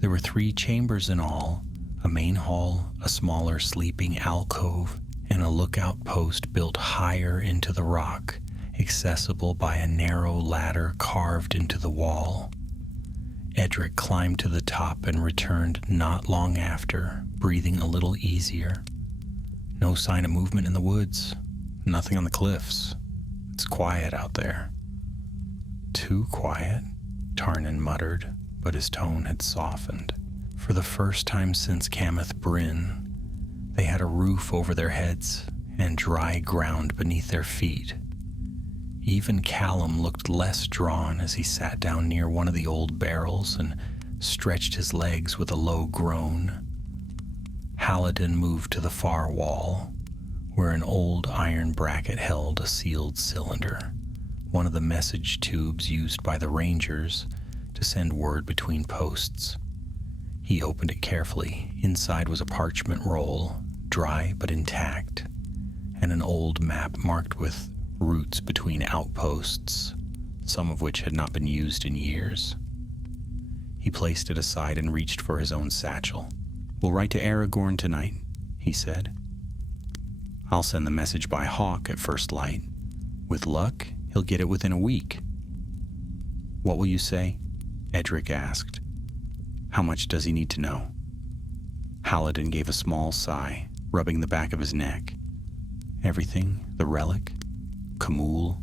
There were 3 chambers in all, A main hall, a smaller sleeping alcove, and a lookout post built higher into the rock, accessible by a narrow ladder carved into the wall. Edric climbed to the top and returned not long after, breathing a little easier. No sign of movement in the woods, nothing on the cliffs. It's quiet out there. Too quiet, Tarnan muttered, but his tone had softened. For the first time since Cameth Bryn, they had a roof over their heads and dry ground beneath their feet. Even Callum looked less drawn as he sat down near one of the old barrels and stretched his legs with a low groan. Halladin moved to the far wall, where an old iron bracket held a sealed cylinder, one of the message tubes used by the Rangers to send word between posts. He opened it carefully. Inside was a parchment roll, dry but intact, and an old map marked with routes between outposts, some of which had not been used in years. He placed it aside and reached for his own satchel. "We'll write to Aragorn tonight," he said. "I'll send the message by hawk at first light. With luck, he'll get it within a week." "What will you say?" Edric asked. "How much does he need to know?" Halladin gave a small sigh, rubbing the back of his neck. "Everything, the relic, Camul,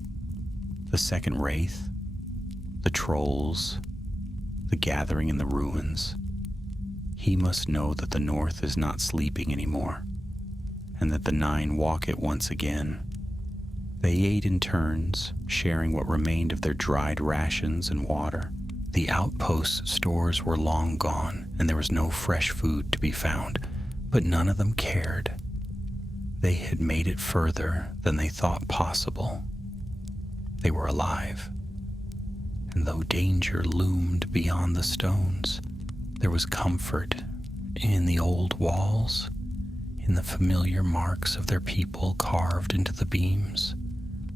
the second wraith, the trolls, the gathering in the ruins. He must know that the North is not sleeping anymore, and that the Nine walk it once again." They ate in turns, sharing what remained of their dried rations and water. The outpost stores were long gone, and there was no fresh food to be found, but none of them cared. They had made it further than they thought possible. They were alive. And though danger loomed beyond the stones, there was comfort in the old walls, in the familiar marks of their people carved into the beams.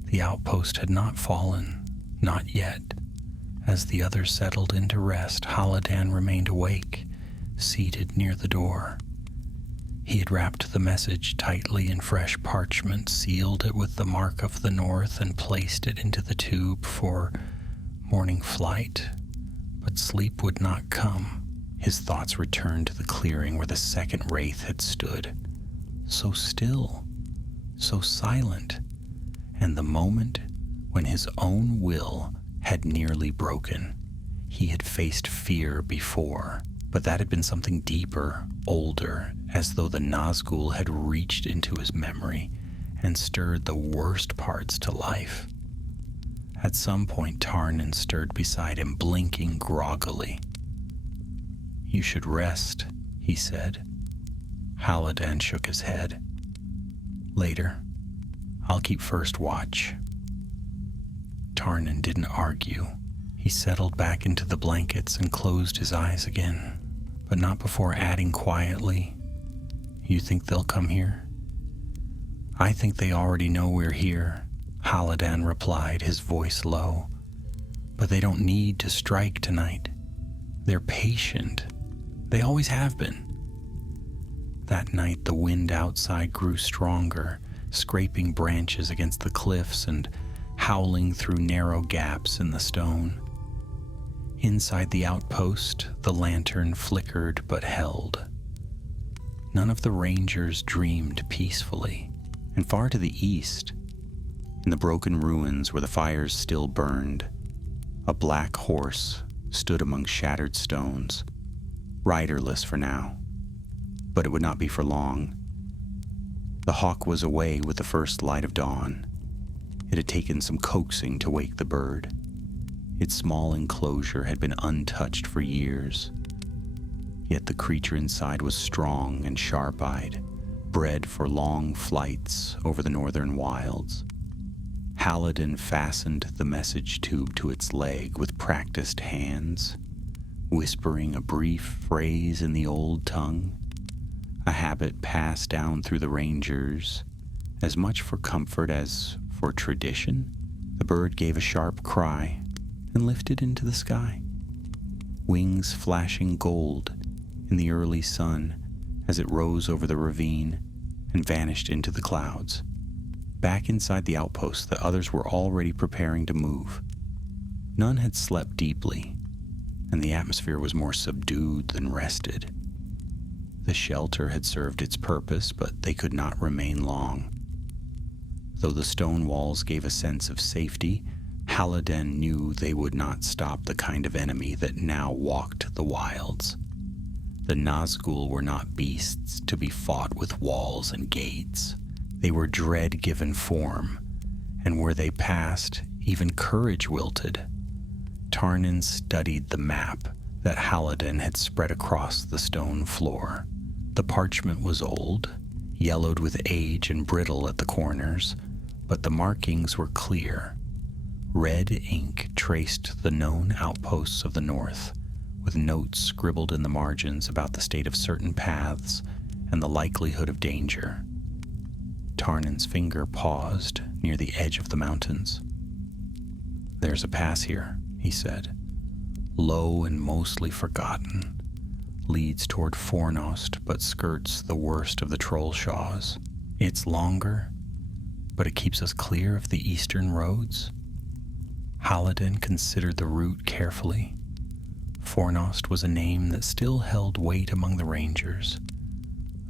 The outpost had not fallen, not yet. As the others settled into rest, Halladin remained awake, seated near the door. He had wrapped the message tightly in fresh parchment, sealed it with the mark of the North, and placed it into the tube for morning flight. But sleep would not come. His thoughts returned to the clearing where the second wraith had stood. So still, so silent, and the moment when his own will had nearly broken. He had faced fear before, but that had been something deeper, older, as though the Nazgûl had reached into his memory and stirred the worst parts to life. At some point, Tarnan stirred beside him, blinking groggily. "You should rest," he said. Halladin shook his head. "Later. I'll keep first watch." Tarnan didn't argue. He settled back into the blankets and closed his eyes again, but not before adding quietly, "You think they'll come here?" "I think they already know we're here," Halladin replied, his voice low. "But they don't need to strike tonight. They're patient. They always have been." That night the wind outside grew stronger, scraping branches against the cliffs and howling through narrow gaps in the stone. Inside the outpost, the lantern flickered but held. None of the Rangers dreamed peacefully, and far to the east, in the broken ruins where the fires still burned, a black horse stood among shattered stones, riderless for now, but it would not be for long. The hawk was away with the first light of dawn. It had taken some coaxing to wake the bird. Its small enclosure had been untouched for years. Yet the creature inside was strong and sharp-eyed, bred for long flights over the northern wilds. Halladin fastened the message tube to its leg with practiced hands, whispering a brief phrase in the old tongue, a habit passed down through the Rangers, as much for comfort as for tradition. The bird gave a sharp cry and lifted into the sky, wings flashing gold in the early sun as it rose over the ravine and vanished into the clouds. Back inside the outpost, the others were already preparing to move. None had slept deeply, and the atmosphere was more subdued than rested. The shelter had served its purpose, but they could not remain long. Though the stone walls gave a sense of safety, Halloden knew they would not stop the kind of enemy that now walked the wilds. The Nazgûl were not beasts to be fought with walls and gates. They were dread given form, and where they passed, even courage wilted. Tarnan studied the map that Halloden had spread across the stone floor. The parchment was old, yellowed with age and brittle at the corners, but the markings were clear. Red ink traced the known outposts of the north, with notes scribbled in the margins about the state of certain paths and the likelihood of danger. Tarnan's finger paused near the edge of the mountains. "There's a pass here," he said. "Low and mostly forgotten. Leads toward Fornost, but skirts the worst of the Trollshaws. It's longer, but it keeps us clear of the eastern roads." Halloden considered the route carefully. Fornost was a name that still held weight among the rangers,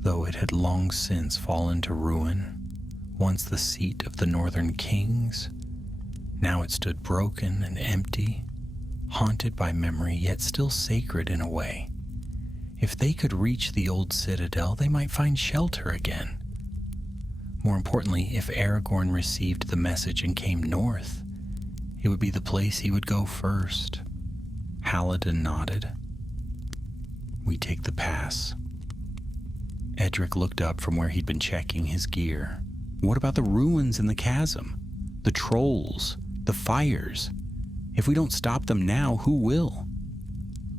though it had long since fallen to ruin. Once the seat of the northern kings, now it stood broken and empty, haunted by memory, yet still sacred in a way. If they could reach the old citadel, they might find shelter again. More importantly, if Aragorn received the message and came north, it would be the place he would go first. Halloden nodded. "We take the pass." Edric looked up from where he'd been checking his gear. "What about the ruins in the chasm? The trolls? The fires? If we don't stop them now, who will?"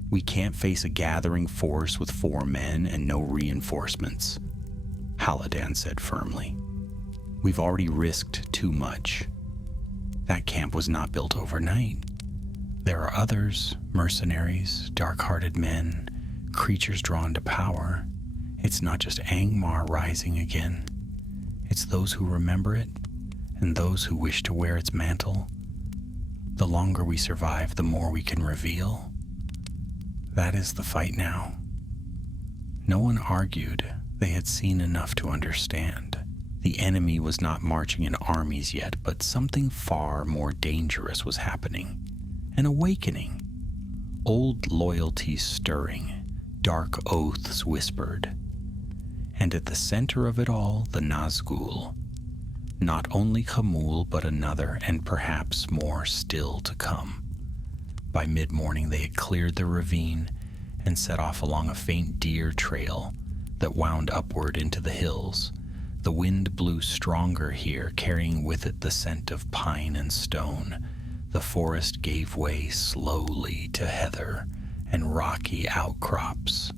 "We can't face a gathering force with 4 men and no reinforcements," Hallodan said firmly. "We've already risked too much. That camp was not built overnight. There are others, mercenaries, dark-hearted men, creatures drawn to power. It's not just Angmar rising again. It's those who remember it, and those who wish to wear its mantle. The longer we survive, the more we can reveal. That is the fight now." No one argued. They had seen enough to understand. The enemy was not marching in armies yet, but something far more dangerous was happening. An awakening. Old loyalties stirring, dark oaths whispered. And at the center of it all, the Nazgûl. Not only Khamûl, but another, and perhaps more still to come. By mid-morning, they had cleared the ravine and set off along a faint deer trail that wound upward into the hills. The wind blew stronger here, carrying with it the scent of pine and stone. The forest gave way slowly to heather and rocky outcrops,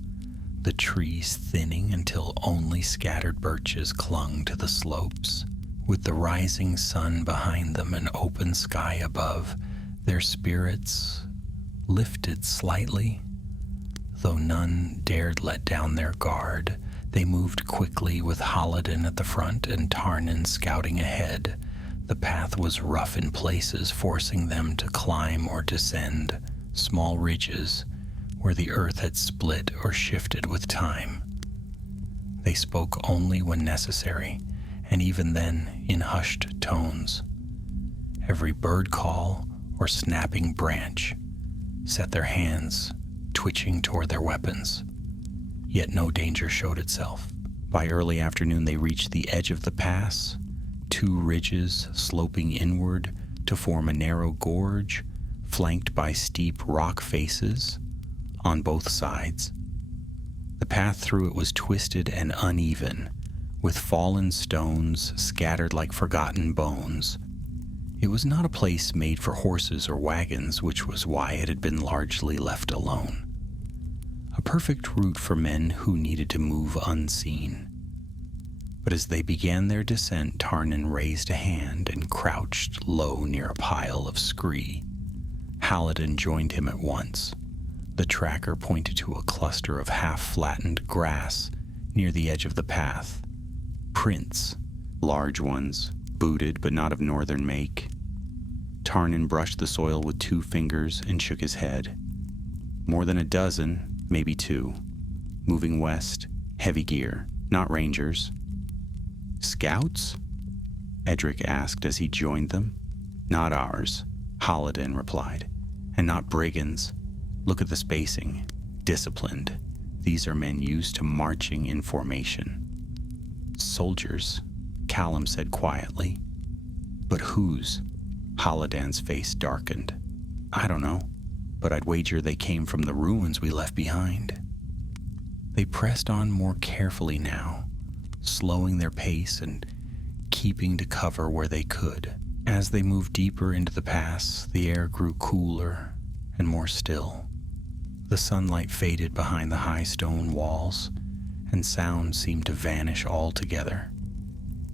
the trees thinning until only scattered birches clung to the slopes. With the rising sun behind them and open sky above, their spirits lifted slightly. Though none dared let down their guard, they moved quickly with Halloden at the front and Tarnan scouting ahead. The path was rough in places, forcing them to climb or descend small ridges where the earth had split or shifted with time. They spoke only when necessary, and even then in hushed tones. Every bird call or snapping branch set their hands twitching toward their weapons. Yet no danger showed itself. By early afternoon they reached the edge of the pass, 2 ridges sloping inward to form a narrow gorge, flanked by steep rock faces on both sides. The path through it was twisted and uneven, with fallen stones scattered like forgotten bones. It was not a place made for horses or wagons, which was why it had been largely left alone. A perfect route for men who needed to move unseen. But as they began their descent, Tarnan raised a hand and crouched low near a pile of scree. Halloden joined him at once. The tracker pointed to a cluster of half-flattened grass near the edge of the path. Prints, large ones, booted but not of northern make. Tarnan brushed the soil with 2 fingers and shook his head. More than a dozen, maybe 2. Moving west, heavy gear, not rangers. Scouts? Edric asked as he joined them. Not ours, Halladin replied. And not brigands. Look at the spacing. Disciplined. These are men used to marching in formation. Soldiers, Callum said quietly. But whose? Halladin's face darkened. I don't know, but I'd wager they came from the ruins we left behind. They pressed on more carefully now, slowing their pace and keeping to cover where they could. As they moved deeper into the pass, the air grew cooler and more still. The sunlight faded behind the high stone walls, and sound seemed to vanish altogether.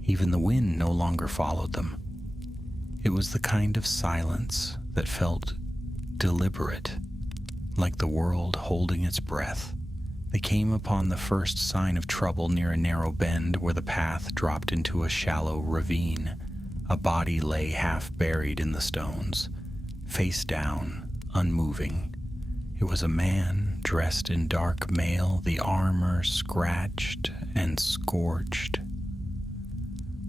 Even the wind no longer followed them. It was the kind of silence that felt deliberate, like the world holding its breath. They came upon the first sign of trouble near a narrow bend where the path dropped into a shallow ravine. A body lay half buried in the stones, face down, unmoving. It was a man dressed in dark mail, the armor scratched and scorched.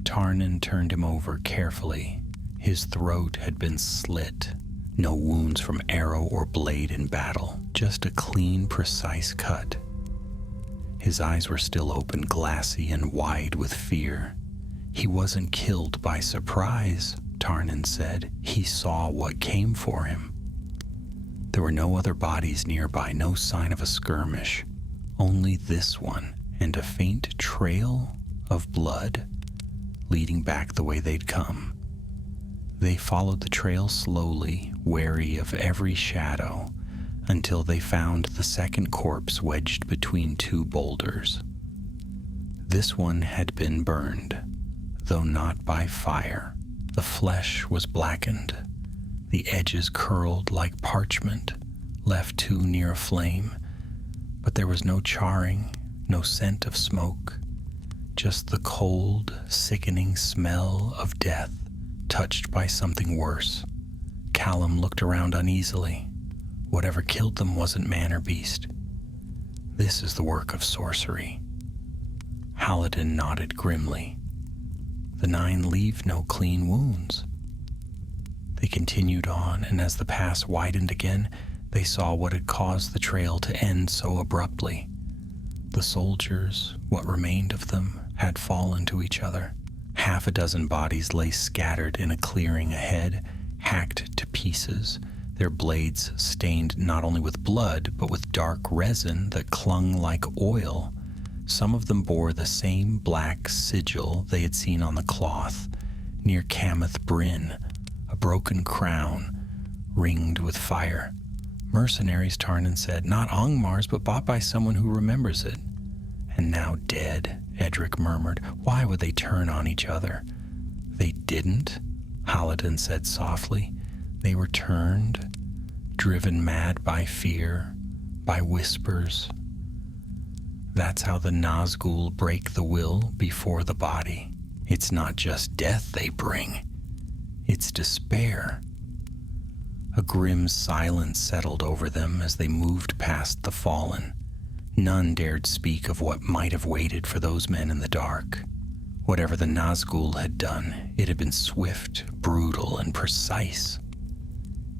Tarnan turned him over carefully. His throat had been slit. No wounds from arrow or blade in battle, just a clean, precise cut. His eyes were still open, glassy and wide with fear. He wasn't killed by surprise, Tarnan said. He saw what came for him. There were no other bodies nearby, no sign of a skirmish. Only this one, and a faint trail of blood leading back the way they'd come. They followed the trail slowly, wary of every shadow, until they found the second corpse wedged between 2 boulders. This one had been burned, though not by fire. The flesh was blackened, the edges curled like parchment, left too near a flame, but there was no charring, no scent of smoke, just the cold, sickening smell of death, touched by something worse. Callum looked around uneasily. Whatever killed them wasn't man or beast. This is the work of sorcery. Halladin nodded grimly. The 9 leave no clean wounds. They continued on, and as the pass widened again, they saw what had caused the trail to end so abruptly. The soldiers, what remained of them, had fallen to each other. 6 bodies lay scattered in a clearing ahead, hacked to pieces, their blades stained not only with blood, but with dark resin that clung like oil. Some of them bore the same black sigil they had seen on the cloth, near Cameth Bryn, a broken crown, ringed with fire. Mercenaries, Tarnan said, not Angmar's, but bought by someone who remembers it. And now dead, Edric murmured. Why would they turn on each other? They didn't, Halladin said softly. They were turned, driven mad by fear, by whispers. That's how the Nazgûl break the will before the body. It's not just death they bring. It's despair. A grim silence settled over them as they moved past the fallen. None dared speak of what might have waited for those men in the dark. Whatever the Nazgûl had done, it had been swift, brutal, and precise.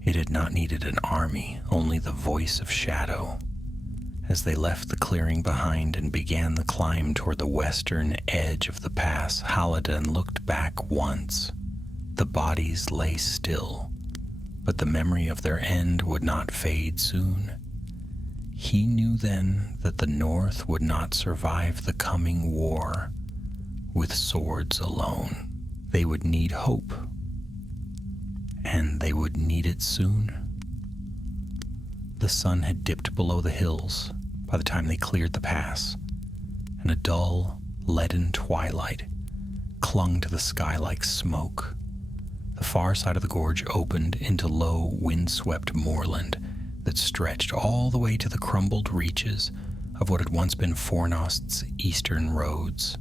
It had not needed an army, only the voice of shadow. As they left the clearing behind and began the climb toward the western edge of the pass, Halladin looked back once. The bodies lay still, but the memory of their end would not fade soon. He knew then that the North would not survive the coming war with swords alone. They would need hope, and they would need it soon. The sun had dipped below the hills by the time they cleared the pass, and a dull, leaden twilight clung to the sky like smoke. The far side of the gorge opened into low, windswept moorland that stretched all the way to the crumbled reaches of what had once been Fornost's eastern roads.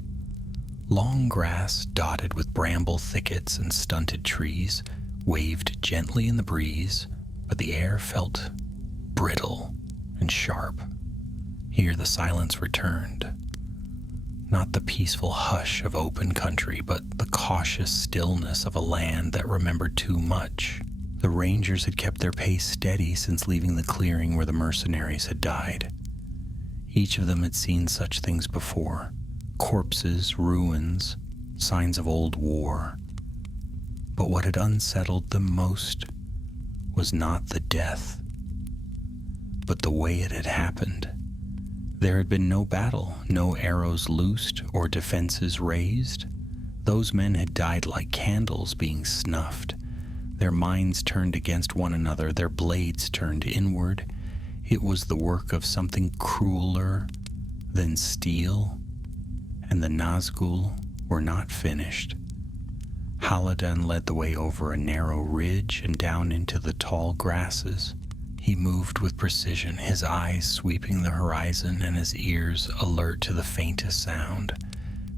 Long grass dotted with bramble thickets and stunted trees waved gently in the breeze, but the air felt brittle and sharp. Here the silence returned. Not the peaceful hush of open country, but the cautious stillness of a land that remembered too much. The rangers had kept their pace steady since leaving the clearing where the mercenaries had died. Each of them had seen such things before: corpses, ruins, signs of old war. But what had unsettled them most was not the death, but the way it had happened. There had been no battle, no arrows loosed or defenses raised. Those men had died like candles being snuffed. Their minds turned against one another, their blades turned inward. It was the work of something crueler than steel, and the Nazgûl were not finished. Hallodan led the way over a narrow ridge and down into the tall grasses. He moved with precision, his eyes sweeping the horizon and his ears alert to the faintest sound.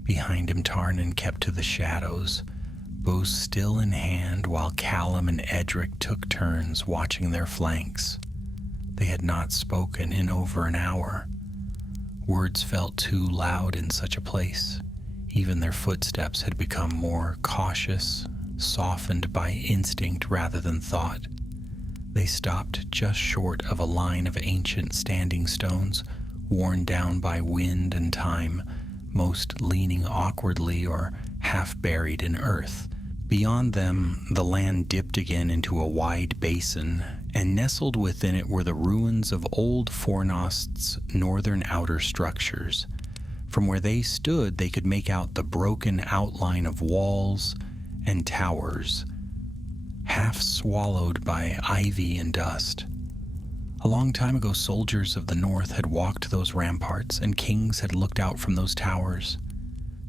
Behind him, Tarnan kept to the shadows, bows still in hand, while Callum and Edric took turns watching their flanks. They had not spoken in over an hour. Words felt too loud in such a place. Even their footsteps had become more cautious, softened by instinct rather than thought. They stopped just short of a line of ancient standing stones, worn down by wind and time, most leaning awkwardly or half buried in earth. Beyond them, the land dipped again into a wide basin, and nestled within it were the ruins of old Fornost's northern outer structures. From where they stood, they could make out the broken outline of walls and towers, half swallowed by ivy and dust. A long time ago, soldiers of the north had walked those ramparts, and kings had looked out from those towers.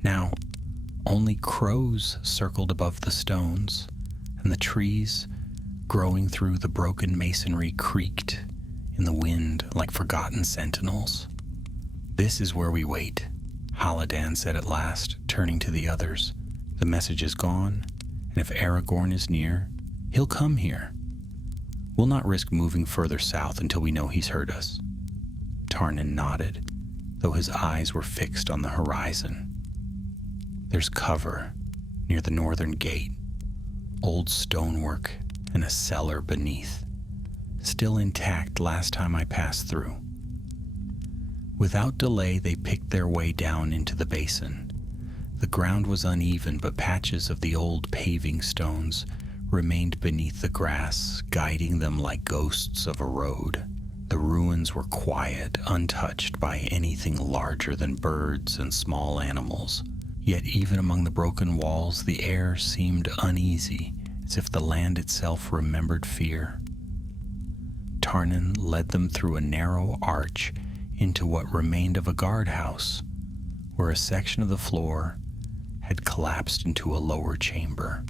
Now, only crows circled above the stones, and the trees growing through the broken masonry creaked in the wind like forgotten sentinels. "This is where we wait," Hallodan said at last, turning to the others. "The message is gone, and if Aragorn is near, he'll come here. We'll not risk moving further south until we know he's heard us." Tarnan nodded, though his eyes were fixed on the horizon. "There's cover near the northern gate, old stonework and a cellar beneath, still intact last time I passed through." Without delay, they picked their way down into the basin. The ground was uneven, but patches of the old paving stones remained beneath the grass, guiding them like ghosts of a road. The ruins were quiet, untouched by anything larger than birds and small animals. Yet even among the broken walls, the air seemed uneasy, as if the land itself remembered fear. Tarnan led them through a narrow arch into what remained of a guardhouse, where a section of the floor had collapsed into a lower chamber.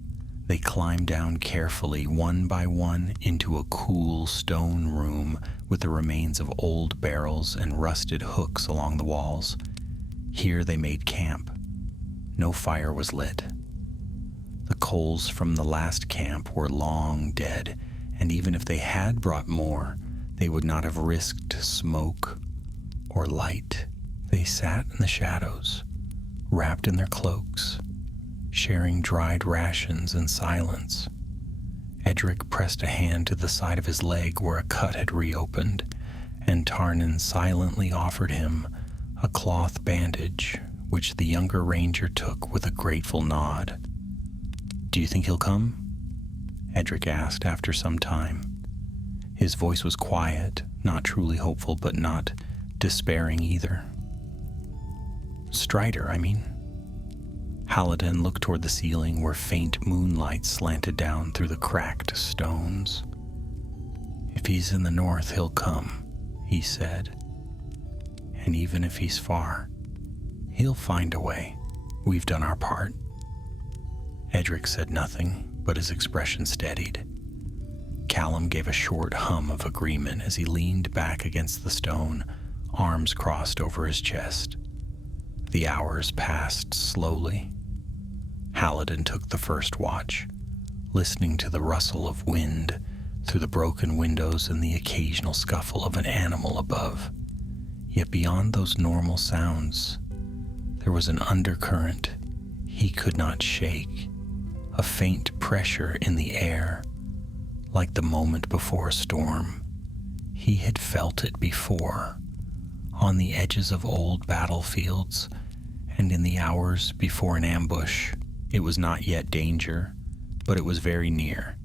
They climbed down carefully, one by one, into a cool stone room with the remains of old barrels and rusted hooks along the walls. Here they made camp. No fire was lit. The coals from the last camp were long dead, and even if they had brought more, they would not have risked smoke or light. They sat in the shadows, wrapped in their cloaks, sharing dried rations in silence. Edric pressed a hand to the side of his leg where a cut had reopened, and Tarnan silently offered him a cloth bandage, which the younger ranger took with a grateful nod. "Do you think he'll come?" Edric asked after some time. His voice was quiet, not truly hopeful, but not despairing either. "Strider, I mean." Hallodan looked toward the ceiling where faint moonlight slanted down through the cracked stones. "If he's in the north, he'll come," he said. "And even if he's far, he'll find a way. We've done our part." Edric said nothing, but his expression steadied. Callum gave a short hum of agreement as he leaned back against the stone, arms crossed over his chest. The hours passed slowly. Halidin took the first watch, listening to the rustle of wind through the broken windows and the occasional scuffle of an animal above. Yet beyond those normal sounds, there was an undercurrent he could not shake, a faint pressure in the air, like the moment before a storm. He had felt it before, on the edges of old battlefields and in the hours before an ambush. It was not yet danger, but it was very near.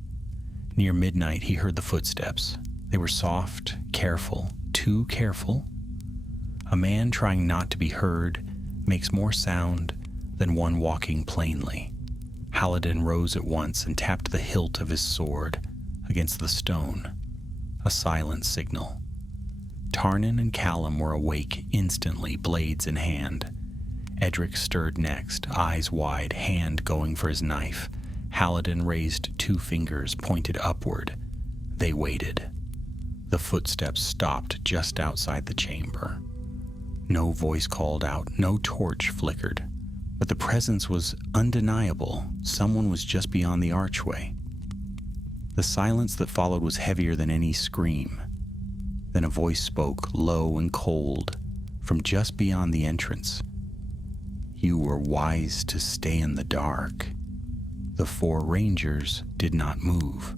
Near midnight, he heard the footsteps. They were soft, careful, too careful. A man trying not to be heard makes more sound than one walking plainly. Halidin rose at once and tapped the hilt of his sword against the stone, a silent signal. Tarnan and Callum were awake instantly, blades in hand. Edric stirred next, eyes wide, hand going for his knife. Halidin raised 2 fingers pointed upward. They waited. The footsteps stopped just outside the chamber. No voice called out, no torch flickered, but the presence was undeniable. Someone was just beyond the archway. The silence that followed was heavier than any scream. Then a voice spoke, low and cold, from just beyond the entrance. "You were wise to stay in the dark." The 4 rangers did not move.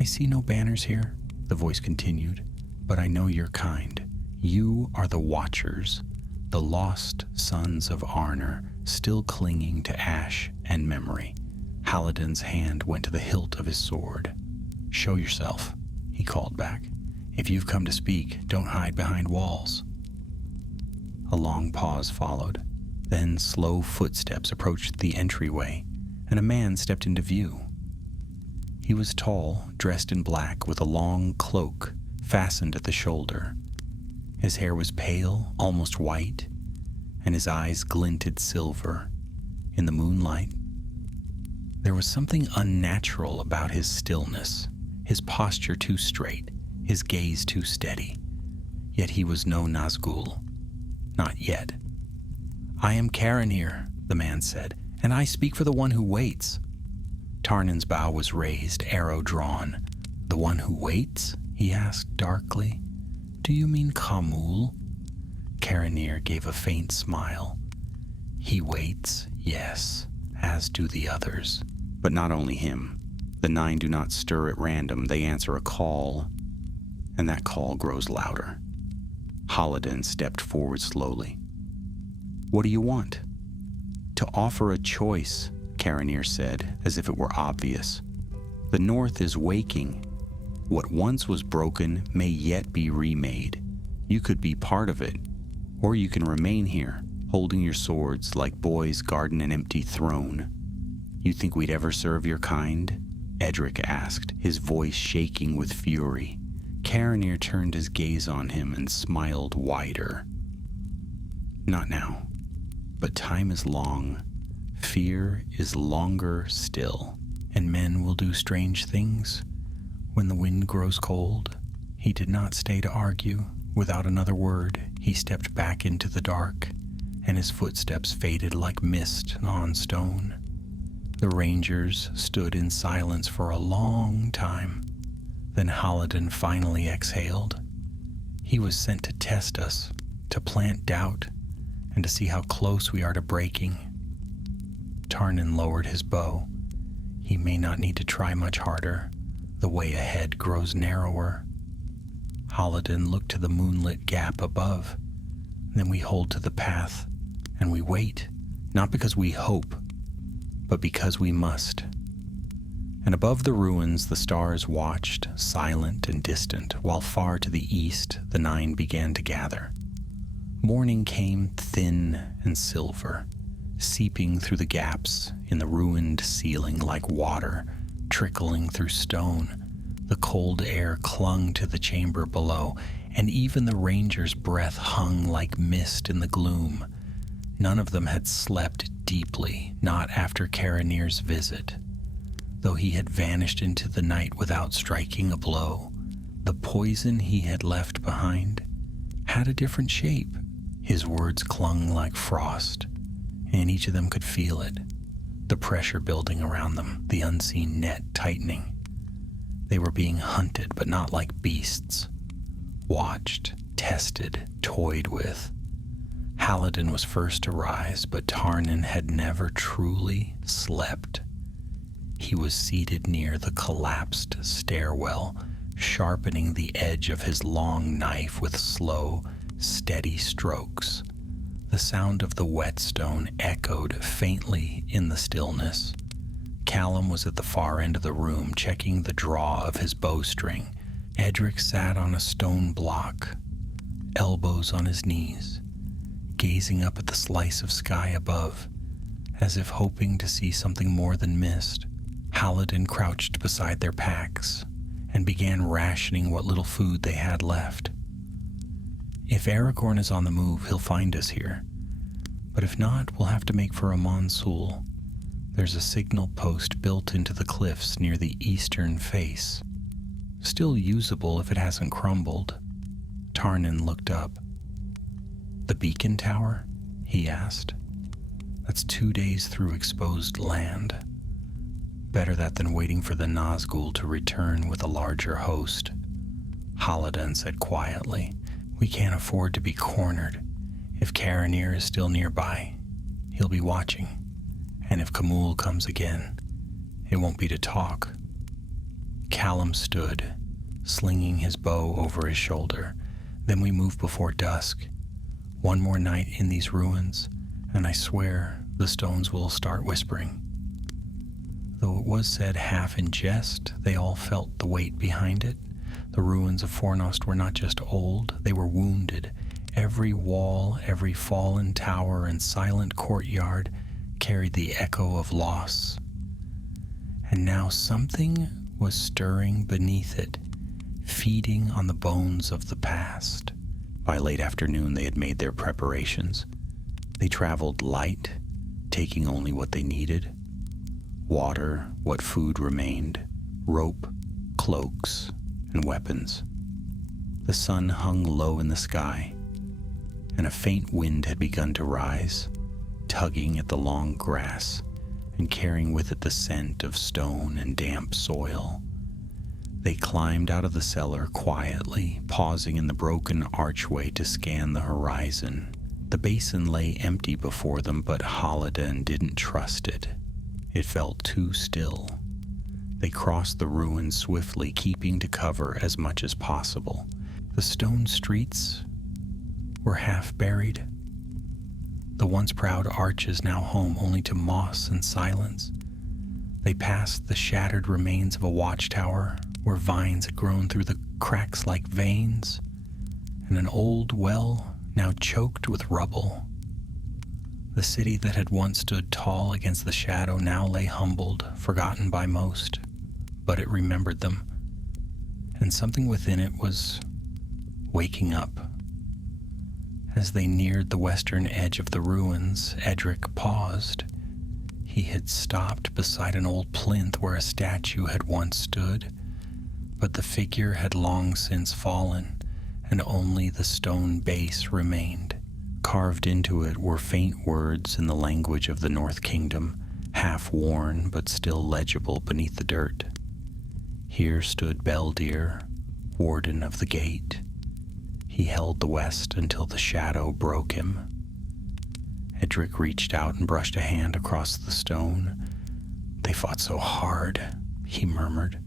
"I see no banners here," the voice continued, "but I know your kind. You are the Watchers, the lost sons of Arnor, still clinging to ash and memory." Halidin's hand went to the hilt of his sword. "Show yourself," he called back. "If you've come to speak, don't hide behind walls." A long pause followed. Then slow footsteps approached the entryway, and a man stepped into view. He was tall, dressed in black, with a long cloak fastened at the shoulder. His hair was pale, almost white, and his eyes glinted silver in the moonlight. There was something unnatural about his stillness, his posture too straight, his gaze too steady. Yet he was no Nazgûl. Not yet. "I am Caranir," the man said, "and I speak for the one who waits." Tarnan's bow was raised, arrow drawn. "The one who waits?" he asked darkly. "Do you mean Khamûl?" Caranir gave a faint smile. "He waits, yes, as do the others. But not only him. The 9 do not stir at random. They answer a call, and that call grows louder." Halidin stepped forward slowly. "What do you want?" "To offer a choice," Caranir said, as if it were obvious. "The North is waking. What once was broken may yet be remade. You could be part of it, or you can remain here, holding your swords like boys guarding an empty throne." "You think we'd ever serve your kind?" Edric asked, his voice shaking with fury. Caranir turned his gaze on him and smiled wider. "Not now, but time is long. Fear is longer still, and men will do strange things when the wind grows cold." He did not stay to argue. Without another word, he stepped back into the dark, and his footsteps faded like mist on stone. The rangers stood in silence for a long time. Then Halidin finally exhaled. "He was sent to test us, to plant doubt, and to see how close we are to breaking." Tarnan lowered his bow. "He may not need to try much harder. The way ahead grows narrower." Halidin looked to the moonlit gap above. "Then we hold to the path, and we wait, not because we hope, but because we must." And above the ruins the stars watched, silent and distant, while far to the east the 9 began to gather. Morning came thin and silver, seeping through the gaps in the ruined ceiling like water trickling through stone. The cold air clung to the chamber below, and even the ranger's breath hung like mist in the gloom. None of them had slept deeply, not after Caranir's visit. Though he had vanished into the night without striking a blow, the poison he had left behind had a different shape. His words clung like frost, and each of them could feel it, the pressure building around them, the unseen net tightening. They were being hunted, but not like beasts. Watched, tested, toyed with. Halidin was first to rise, but Tarnan had never truly slept. He was seated near the collapsed stairwell, sharpening the edge of his long knife with slow, steady strokes. The sound of the whetstone echoed faintly in the stillness. Callum was at the far end of the room, checking the draw of his bowstring. Edric sat on a stone block, elbows on his knees, gazing up at the slice of sky above, as if hoping to see something more than mist. Halidin crouched beside their packs and began rationing what little food they had left. If Aragorn is on the move, he'll find us here. But if not, we'll have to make for a Nazgûl. There's a signal post built into the cliffs near the eastern face. Still usable if it hasn't crumbled. Tarnan looked up. The beacon tower? He asked. That's 2 days through exposed land. Better that than waiting for the Nazgûl to return with a larger host. Halidin said quietly, "We can't afford to be cornered. If Caranir is still nearby, he'll be watching. And if Camul comes again, it won't be to talk." Callum stood, slinging his bow over his shoulder. "Then we move before dusk. One more night in these ruins, and I swear the stones will start whispering." Though it was said half in jest, they all felt the weight behind it. The ruins of Fornost were not just old, they were wounded. Every wall, every fallen tower and silent courtyard carried the echo of loss. And now something was stirring beneath it, feeding on the bones of the past. By late afternoon, they had made their preparations. They traveled light, taking only what they needed. Water, what food remained, rope, cloaks, and weapons. The sun hung low in the sky, and a faint wind had begun to rise, tugging at the long grass and carrying with it the scent of stone and damp soil. They climbed out of the cellar quietly, pausing in the broken archway to scan the horizon. The basin lay empty before them, but Halidin didn't trust it. It felt too still. They crossed the ruins swiftly, keeping to cover as much as possible. The stone streets were half buried. The once proud arches now home only to moss and silence. They passed the shattered remains of a watchtower where vines had grown through the cracks like veins, and an old well now choked with rubble. The city that had once stood tall against the shadow now lay humbled, forgotten by most, but it remembered them, and something within it was waking up. As they neared the western edge of the ruins, Edric paused. He had stopped beside an old plinth where a statue had once stood, but the figure had long since fallen, and only the stone base remained. Carved into it were faint words in the language of the North Kingdom, half worn but still legible beneath the dirt. Here stood Beldir, warden of the gate. He held the west until the shadow broke him. Edric reached out and brushed a hand across the stone. "They fought so hard," he murmured.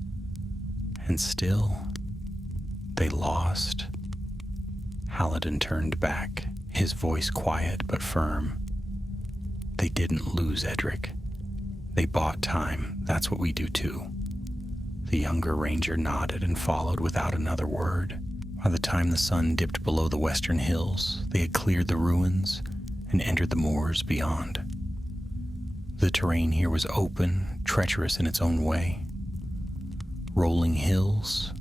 "And still, they lost." Halidin turned back, his voice quiet but firm. "They didn't lose, Edric. They bought time. That's what we do too." The younger ranger nodded and followed without another word. By the time the sun dipped below the western hills, they had cleared the ruins and entered the moors beyond. The terrain here was open, treacherous in its own way. Rolling hills,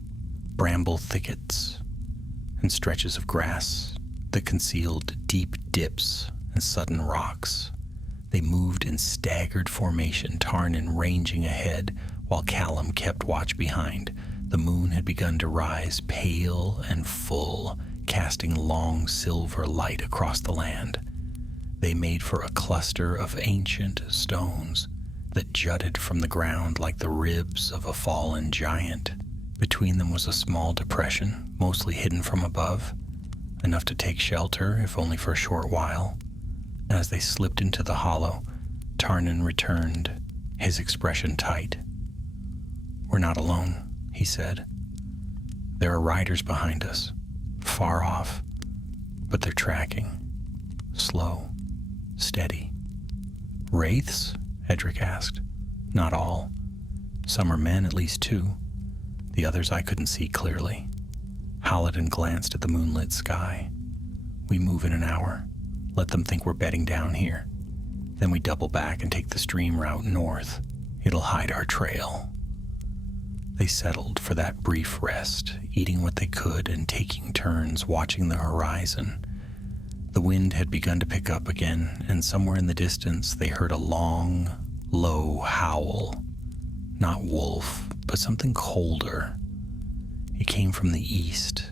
bramble thickets, and stretches of grass that concealed deep dips and sudden rocks. They moved in staggered formation, Tarnan ranging ahead while Callum kept watch behind. The moon had begun to rise, pale and full, casting long silver light across the land. They made for a cluster of ancient stones that jutted from the ground like the ribs of a fallen giant. Between them was a small depression, mostly hidden from above, enough to take shelter, if only for a short while. As they slipped into the hollow, Tarnan returned, his expression tight. "We're not alone," he said. "There are riders behind us, far off, but they're tracking. Slow, steady." "Wraiths?" Edric asked. "Not all. Some are men, at least 2. The others I couldn't see clearly." Halladin glanced at the moonlit sky. "We move in an hour. Let them think we're bedding down here. Then we double back and take the stream route north. It'll hide our trail." They settled for that brief rest, eating what they could and taking turns watching the horizon. The wind had begun to pick up again, and somewhere in the distance they heard a long, low howl. Not wolf, but something colder. It came from the east.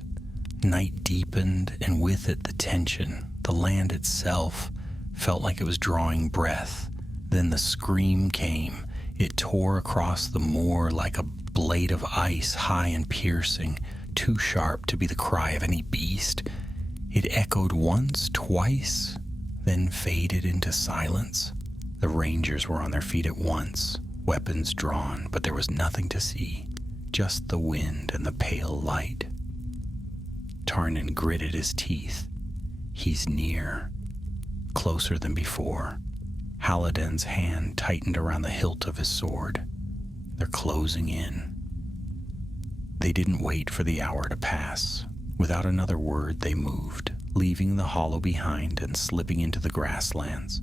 Night deepened, and with it the tension. The land itself felt like it was drawing breath. Then the scream came. It tore across the moor like a blade of ice, high and piercing, too sharp to be the cry of any beast. It echoed once, twice, then faded into silence. The rangers were on their feet at once, weapons drawn, but there was nothing to see, just the wind and the pale light. Tarnan gritted his teeth. He's near, closer than before. Halladin's hand tightened around the hilt of his sword. They're closing in. They didn't wait for the hour to pass. Without another word, they moved, leaving the hollow behind and slipping into the grasslands,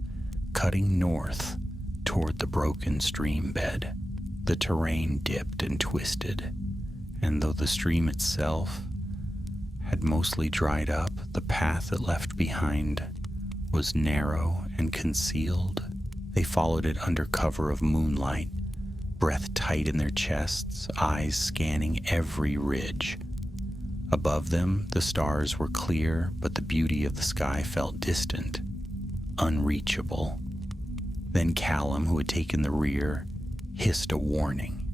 cutting north toward the broken stream bed. The terrain dipped and twisted, and though the stream itself had mostly dried up, the path it left behind was narrow and concealed. They followed it under cover of moonlight, breath tight in their chests, eyes scanning every ridge. Above them, the stars were clear, but the beauty of the sky felt distant, unreachable. Then Callum, who had taken the rear, hissed a warning.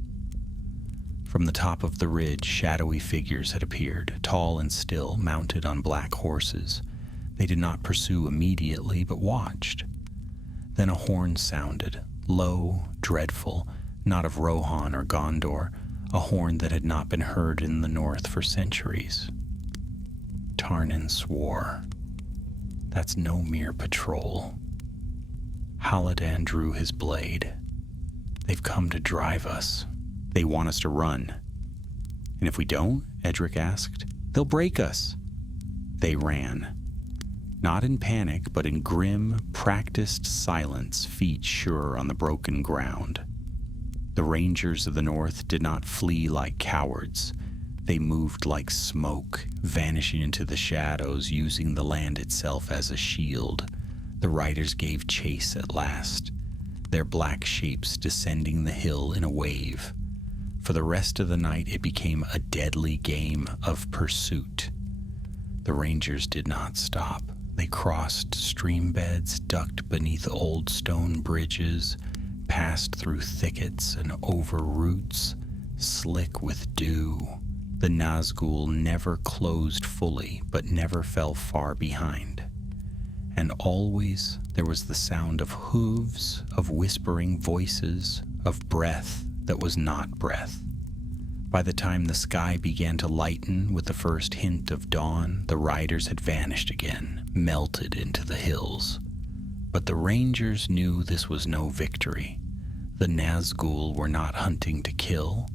From the top of the ridge, shadowy figures had appeared, tall and still, mounted on black horses. They did not pursue immediately, but watched. Then a horn sounded, low, dreadful, not of Rohan or Gondor, a horn that had not been heard in the north for centuries. Tarnan swore. That's no mere patrol. Halladin drew his blade. They've come to drive us. They want us to run. And if we don't, Edric asked, they'll break us. They ran. Not in panic, but in grim, practiced silence, feet sure on the broken ground. The rangers of the north did not flee like cowards. They moved like smoke, vanishing into the shadows, using the land itself as a shield. The riders gave chase at last, their black shapes descending the hill in a wave. For the rest of the night it became a deadly game of pursuit. The rangers did not stop. They crossed stream beds, ducked beneath old stone bridges, passed through thickets and over roots, slick with dew. The Nazgûl never closed fully, but never fell far behind. And always there was the sound of hooves, of whispering voices, of breath that was not breath. By the time the sky began to lighten with the first hint of dawn, the riders had vanished again, melted into the hills. But the rangers knew this was no victory. The Nazgûl were not hunting to kill.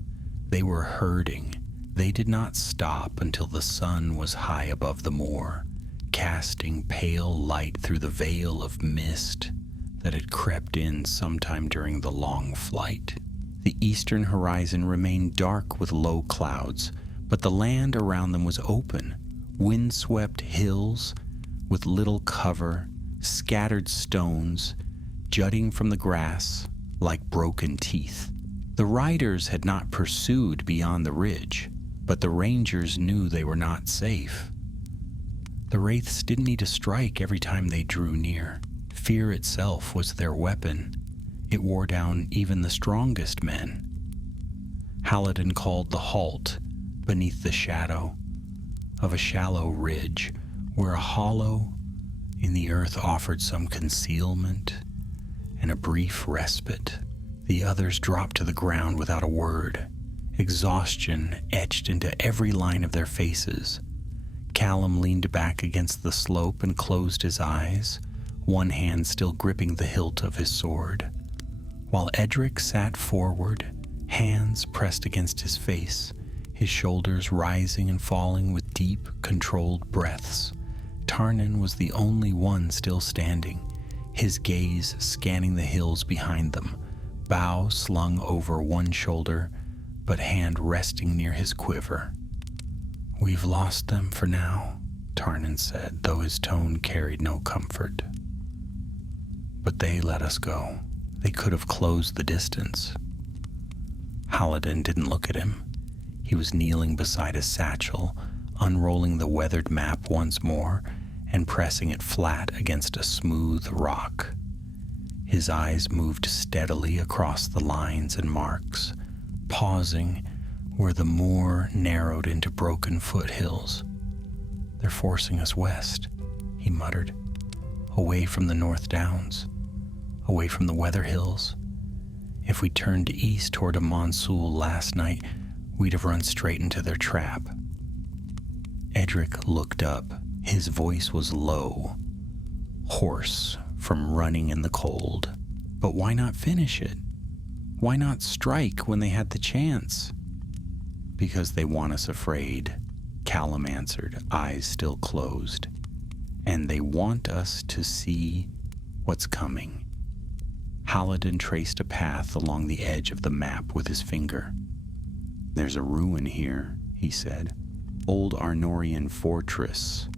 They were herding. They did not stop until the sun was high above the moor, casting pale light through the veil of mist that had crept in sometime during the long flight. The eastern horizon remained dark with low clouds, but the land around them was open, windswept hills with little cover, scattered stones, jutting from the grass like broken teeth. The riders had not pursued beyond the ridge, but the rangers knew they were not safe. The wraiths didn't need to strike every time they drew near. Fear itself was their weapon. It wore down even the strongest men. Halidin called the halt beneath the shadow of a shallow ridge where a hollow in the earth offered some concealment and a brief respite. The others dropped to the ground without a word, exhaustion etched into every line of their faces. Callum leaned back against the slope and closed his eyes, one hand still gripping the hilt of his sword, while Edric sat forward, hands pressed against his face, his shoulders rising and falling with deep, controlled breaths. Tarnan was the only one still standing, his gaze scanning the hills behind them, bow slung over one shoulder, but hand resting near his quiver. "We've lost them for now," Tarnan said, though his tone carried no comfort. "But they let us go. They could have closed the distance." Halidin didn't look at him. He was kneeling beside a satchel, unrolling the weathered map once more and pressing it flat against a smooth rock. His eyes moved steadily across the lines and marks, pausing where the moor narrowed into broken foothills. "They're forcing us west," he muttered, "away from the North Downs, away from the Weather Hills. If we turned east toward Nazgûl last night, we'd have run straight into their trap." Edric looked up. His voice was low, hoarse from running in the cold. "But why not finish it? Why not strike when they had the chance?" "Because they want us afraid," Callum answered, eyes still closed. "And they want us to see what's coming." Halidin traced a path along the edge of the map with his finger. "There's a ruin here," he said. "Old Arnorian fortress.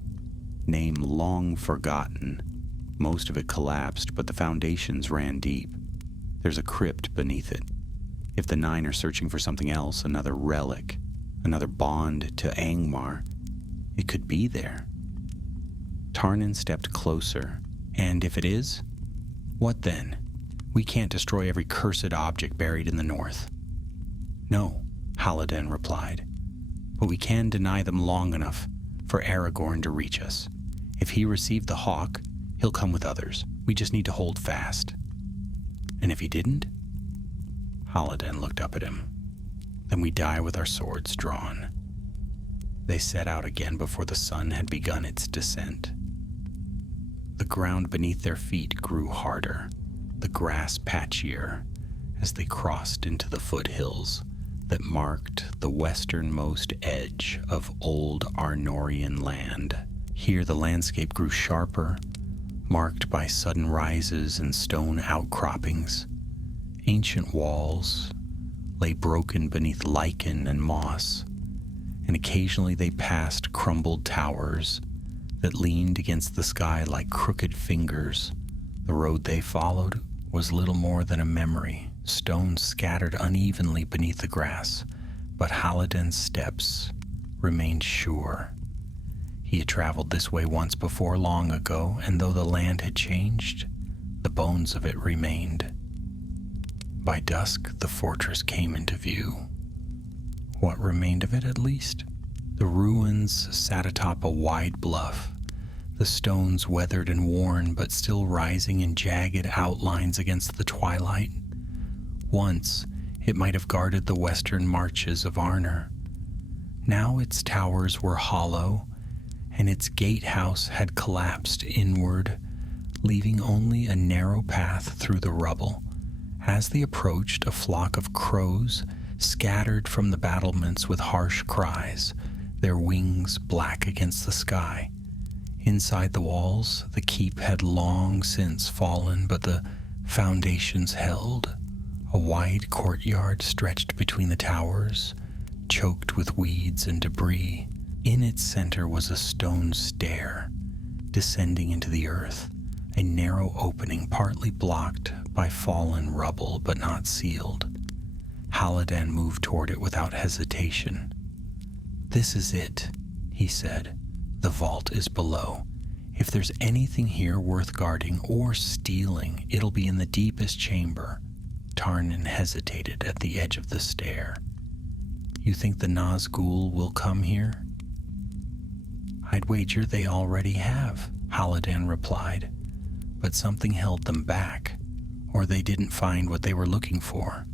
Name long forgotten. Most of it collapsed, but the foundations ran deep. There's a crypt beneath it. If the Nine are searching for something else, another relic, another bond to Angmar, it could be there." Tarnan stepped closer. "And if it is, what then? We can't destroy every cursed object buried in the north." "No," Halidin replied, "but we can deny them long enough for Aragorn to reach us. If he received the hawk, he'll come with others. We just need to hold fast." "And if he didn't?" Halidin looked up at him. "Then we die with our swords drawn." They set out again before the sun had begun its descent. The ground beneath their feet grew harder, the grass patchier, as they crossed into the foothills that marked the westernmost edge of old Arnorian land. Here the landscape grew sharper, marked by sudden rises and stone outcroppings. Ancient walls lay broken beneath lichen and moss, and occasionally they passed crumbled towers that leaned against the sky like crooked fingers. The road they followed was little more than a memory, stones scattered unevenly beneath the grass, but Halidin's steps remained sure. He had traveled this way once before long ago, and though the land had changed, the bones of it remained. By dusk, the fortress came into view. What remained of it, at least? The ruins sat atop a wide bluff, the stones weathered and worn, but still rising in jagged outlines against the twilight. Once, it might have guarded the western marches of Arnor. Now its towers were hollow, and its gatehouse had collapsed inward, leaving only a narrow path through the rubble. As they approached, a flock of crows scattered from the battlements with harsh cries, their wings black against the sky. Inside the walls, the keep had long since fallen, but the foundations held. A wide courtyard stretched between the towers, choked with weeds and debris. In its center was a stone stair, descending into the earth, a narrow opening partly blocked by fallen rubble but not sealed. Halidin moved toward it without hesitation. "This is it," he said, The vault is below. If there's anything here worth guarding or stealing, it'll be in the deepest chamber." Tarnan hesitated at the edge of the stair. "You think the Nazgûl will come here?" "I'd wager they already have," Hallodan replied. "But something held them back, or they didn't find what they were looking for."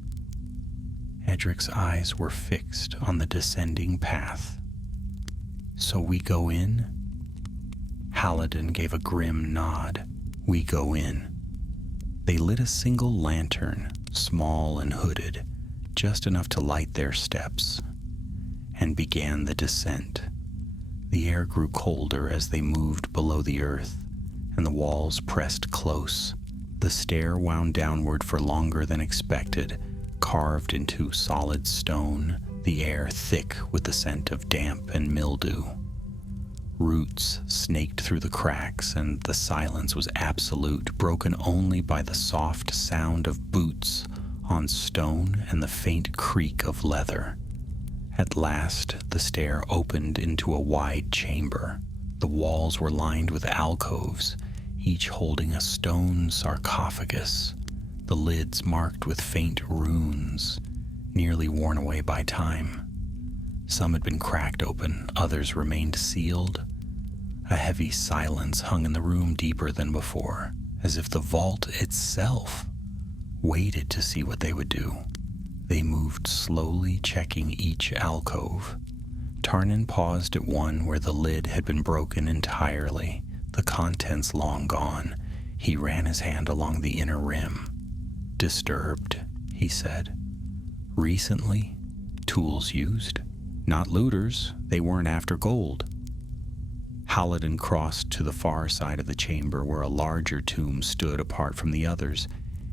Edric's eyes were fixed on the descending path. "So we go in?" Hallodan gave a grim nod. "We go in." They lit a single lantern, small and hooded, just enough to light their steps, and began the descent. The air grew colder as they moved below the earth, and the walls pressed close. The stair wound downward for longer than expected, carved into solid stone, the air thick with the scent of damp and mildew. Roots snaked through the cracks, and the silence was absolute, broken only by the soft sound of boots on stone and the faint creak of leather. At last, the stair opened into a wide chamber. The walls were lined with alcoves, each holding a stone sarcophagus, the lids marked with faint runes, nearly worn away by time. Some had been cracked open, others remained sealed. A heavy silence hung in the room deeper than before, as if the vault itself waited to see what they would do. They moved slowly, checking each alcove. Tarnan paused at one where the lid had been broken entirely, the contents long gone. He ran his hand along the inner rim. "Disturbed," he said. "Recently, tools used. Not looters, they weren't after gold." Hallodan crossed to the far side of the chamber where a larger tomb stood apart from the others,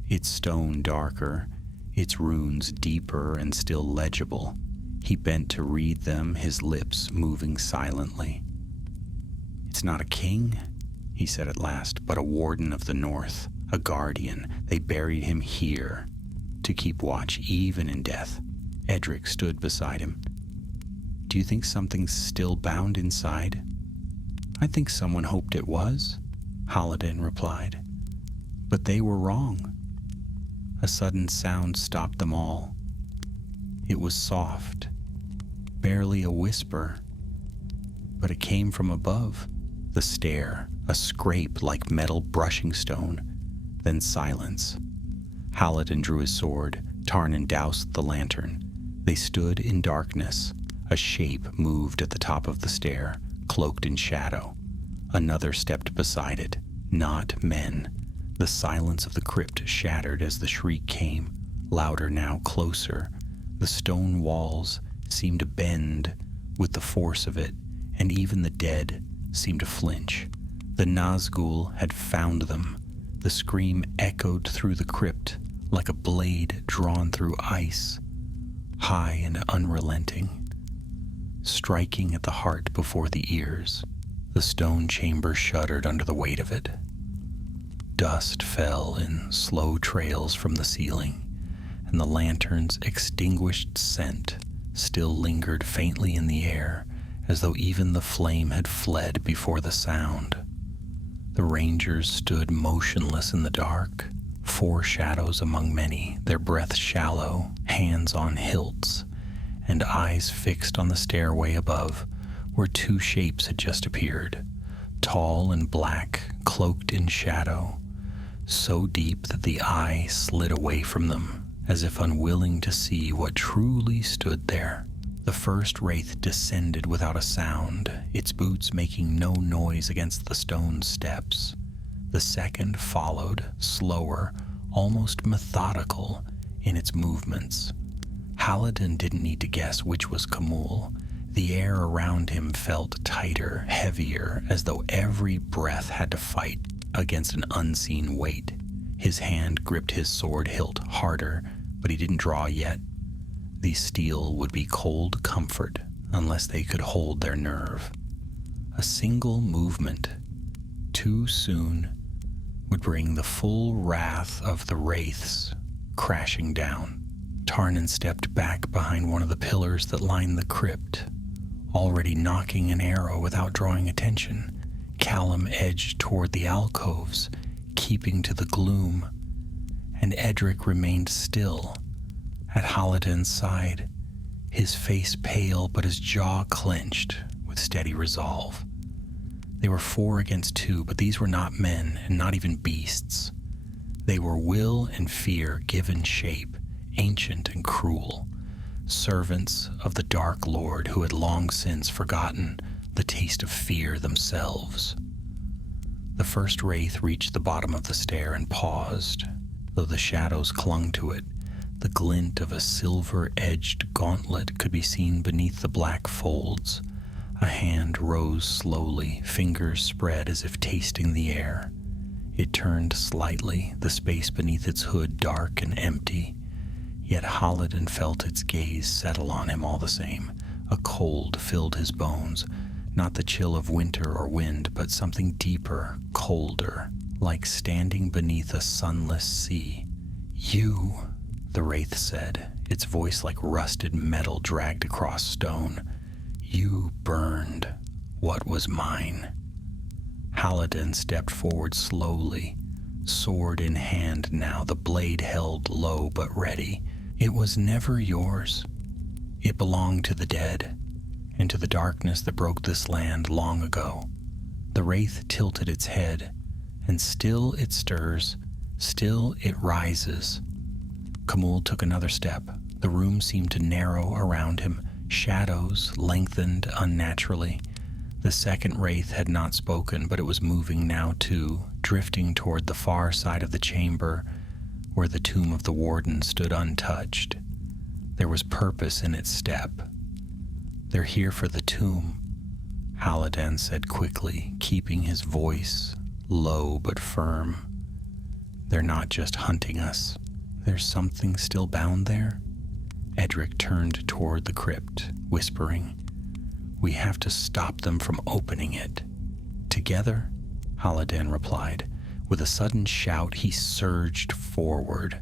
its stone darker, its runes deeper and still legible. He bent to read them, his lips moving silently. "It's not a king," he said at last, "but a warden of the north, a guardian. They buried him here to keep watch even in death." Edric stood beside him. "Do you think something's still bound inside?" "I think someone hoped it was," Hallodan replied. "But they were wrong." A sudden sound stopped them all. It was soft, barely a whisper, but it came from above. The stair, a scrape like metal brushing stone, then silence. Hallodan drew his sword. Tarnan doused the lantern. They stood in darkness. A shape moved at the top of the stair, cloaked in shadow. Another stepped beside it. Not men. The silence of the crypt shattered as the shriek came, louder now, closer. The stone walls seemed to bend with the force of it, and even the dead seemed to flinch. The Nazgûl had found them. The scream echoed through the crypt like a blade drawn through ice, high and unrelenting, striking at the heart before the ears. The stone chamber shuddered under the weight of it. Dust fell in slow trails from the ceiling, and the lantern's extinguished scent still lingered faintly in the air, as though even the flame had fled before the sound. The rangers stood motionless in the dark, four shadows among many, their breath shallow, hands on hilts, and eyes fixed on the stairway above, where two shapes had just appeared, tall and black, cloaked in shadow, so deep that the eye slid away from them, as if unwilling to see what truly stood there. The first wraith descended without a sound, its boots making no noise against the stone steps. The second followed, slower, almost methodical in its movements. Hallodan didn't need to guess which was Khamûl. The air around him felt tighter, heavier, as though every breath had to fight against an unseen weight. His hand gripped his sword hilt harder, but he didn't draw yet. The steel would be cold comfort unless they could hold their nerve. A single movement, too soon, would bring the full wrath of the wraiths crashing down. Tarnan stepped back behind one of the pillars that lined the crypt. already knocking an arrow without drawing attention. Callum edged toward the alcoves, keeping to the gloom, and Edric remained still at Halidin's side, his face pale but his jaw clenched with steady resolve. They were 4 against 2, but these were not men and not even beasts. They were will and fear given shape, ancient and cruel, servants of the Dark Lord who had long since forgotten the taste of fear themselves. The first wraith reached the bottom of the stair and paused, though the shadows clung to it. The glint of a silver-edged gauntlet could be seen beneath the black folds. A hand rose slowly, fingers spread as if tasting the air. It turned slightly, the space beneath its hood dark and empty. Yet Halidin felt its gaze settle on him all the same. A cold filled his bones, not the chill of winter or wind, but something deeper, colder, like standing beneath a sunless sea. "You," the wraith said, its voice like rusted metal dragged across stone. "You burned what was mine." Halidin stepped forward slowly, sword in hand now, the blade held low but ready. "It was never yours. It belonged to the dead, and to the darkness that broke this land long ago." The wraith tilted its head, and still it stirs, still it rises. Khamûl took another step. The room seemed to narrow around him. Shadows lengthened unnaturally. The second wraith had not spoken, but it was moving now too, drifting toward the far side of the chamber where the tomb of the warden stood untouched. There was purpose in its step. "They're here for the tomb," Halidin said quickly, keeping his voice low but firm. "They're not just hunting us. There's something still bound there." Edric turned toward the crypt, whispering, "We have to stop them from opening it." "Together?" Halidin replied. With a sudden shout, he surged forward.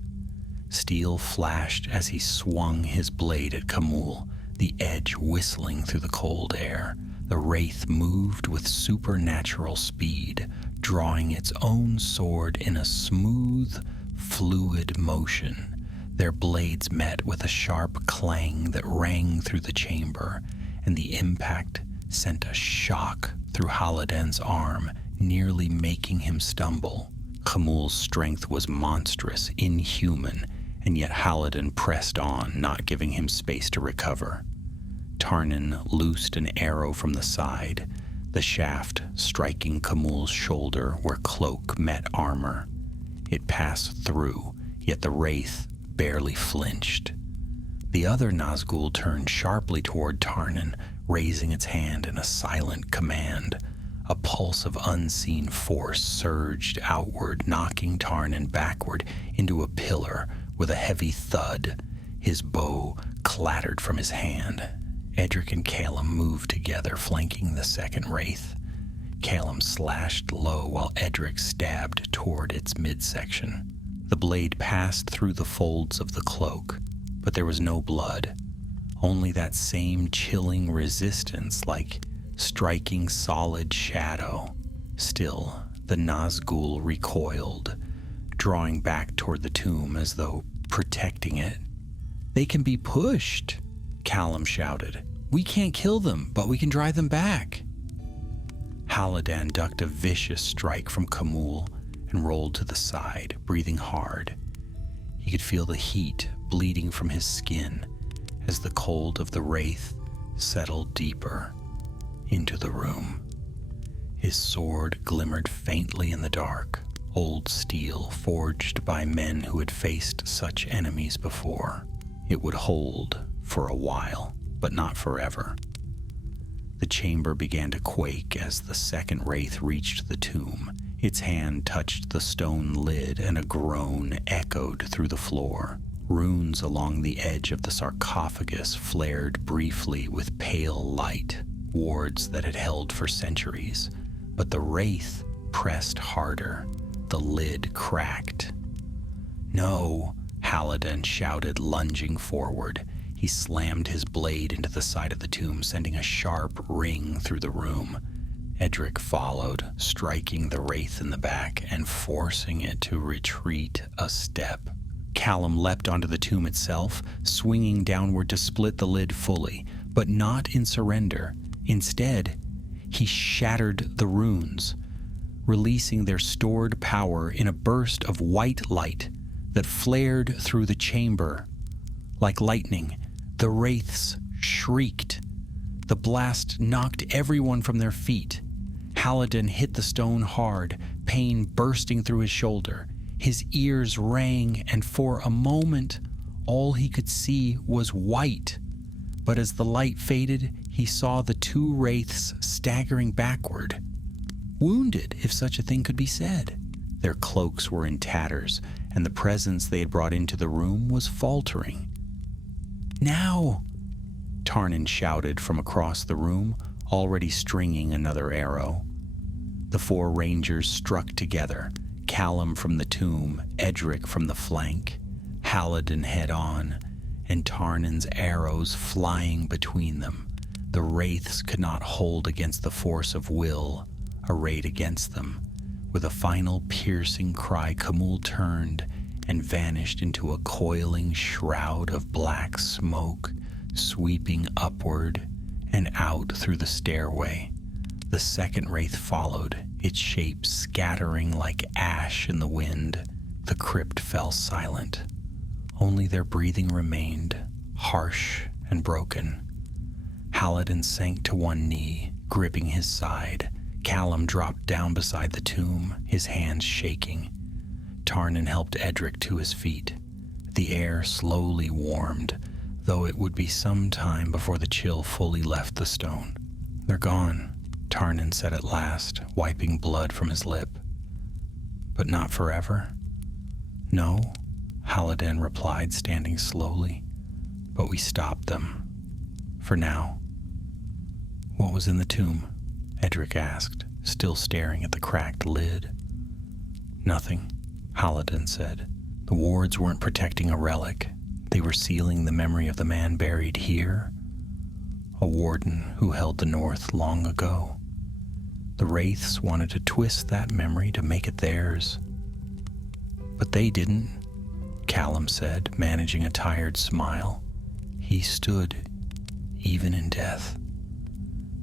Steel flashed as he swung his blade at Khamûl, the edge whistling through the cold air. The wraith moved with supernatural speed, drawing its own sword in a smooth, fluid motion. Their blades met with a sharp clang that rang through the chamber, and the impact sent a shock through Halidin's arm, nearly making him stumble. Khamûl's strength was monstrous, inhuman, and yet Halidin pressed on, not giving him space to recover. Tarnan loosed an arrow from the side, the shaft striking Khamûl's shoulder where cloak met armor. It passed through, yet the wraith barely flinched. The other Nazgûl turned sharply toward Tarnan, raising its hand in a silent command. A pulse of unseen force surged outward, knocking Tarnan backward into a pillar with a heavy thud. His bow clattered from his hand. Edric and Callum moved together, flanking the second wraith. Callum slashed low while Edric stabbed toward its midsection. The blade passed through the folds of the cloak, but there was no blood, only that same chilling resistance, like striking solid shadow. Still, the Nazgûl recoiled, drawing back toward the tomb as though protecting it. "They can be pushed," Callum shouted. "We can't kill them, but we can drive them back." Halidin ducked a vicious strike from Khamûl and rolled to the side, breathing hard. He could feel the heat bleeding from his skin as the cold of the wraith settled deeper into the room. His sword glimmered faintly in the dark, old steel forged by men who had faced such enemies before. It would hold for a while, but not forever. The chamber began to quake as the second wraith reached the tomb. Its hand touched the stone lid and a groan echoed through the floor. Runes along the edge of the sarcophagus flared briefly with pale light, wards that had held for centuries. But the wraith pressed harder. The lid cracked. "No," Halidin shouted, lunging forward. He slammed his blade into the side of the tomb, sending a sharp ring through the room. Edric followed, striking the wraith in the back and forcing it to retreat a step. Callum leapt onto the tomb itself, swinging downward to split the lid fully, but not in surrender. Instead, he shattered the runes, releasing their stored power in a burst of white light that flared through the chamber. Like lightning, the wraiths shrieked. The blast knocked everyone from their feet. Halidin hit the stone hard, pain bursting through his shoulder. His ears rang, and for a moment, all he could see was white. But as the light faded, he saw the two wraiths staggering backward. Wounded, if such a thing could be said. Their cloaks were in tatters, and the presence they had brought into the room was faltering. "Now!" Tarnan shouted from across the room, already stringing another arrow. The four rangers struck together, Callum from the tomb, Edric from the flank, Halidin head on, and Tarnan's arrows flying between them. The wraiths could not hold against the force of will arrayed against them. With a final piercing cry, Khamûl turned and vanished into a coiling shroud of black smoke, sweeping upward and out through the stairway. The second wraith followed, its shape scattering like ash in the wind. The crypt fell silent. Only their breathing remained, harsh and broken. Halidin sank to one knee, gripping his side. Callum dropped down beside the tomb, his hands shaking. Tarnan helped Edric to his feet. The air slowly warmed, though it would be some time before the chill fully left the stone. "They're gone," Tarnan said at last, wiping blood from his lip. "But not forever?" "No," Halidin replied, standing slowly. "But we stopped them. For now." "What was in the tomb?" Edric asked, still staring at the cracked lid. "Nothing," Halidin said. "The wards weren't protecting a relic. They were sealing the memory of the man buried here, a warden who held the North long ago. The wraiths wanted to twist that memory to make it theirs. But they didn't," Callum said, managing a tired smile. "He stood, even in death."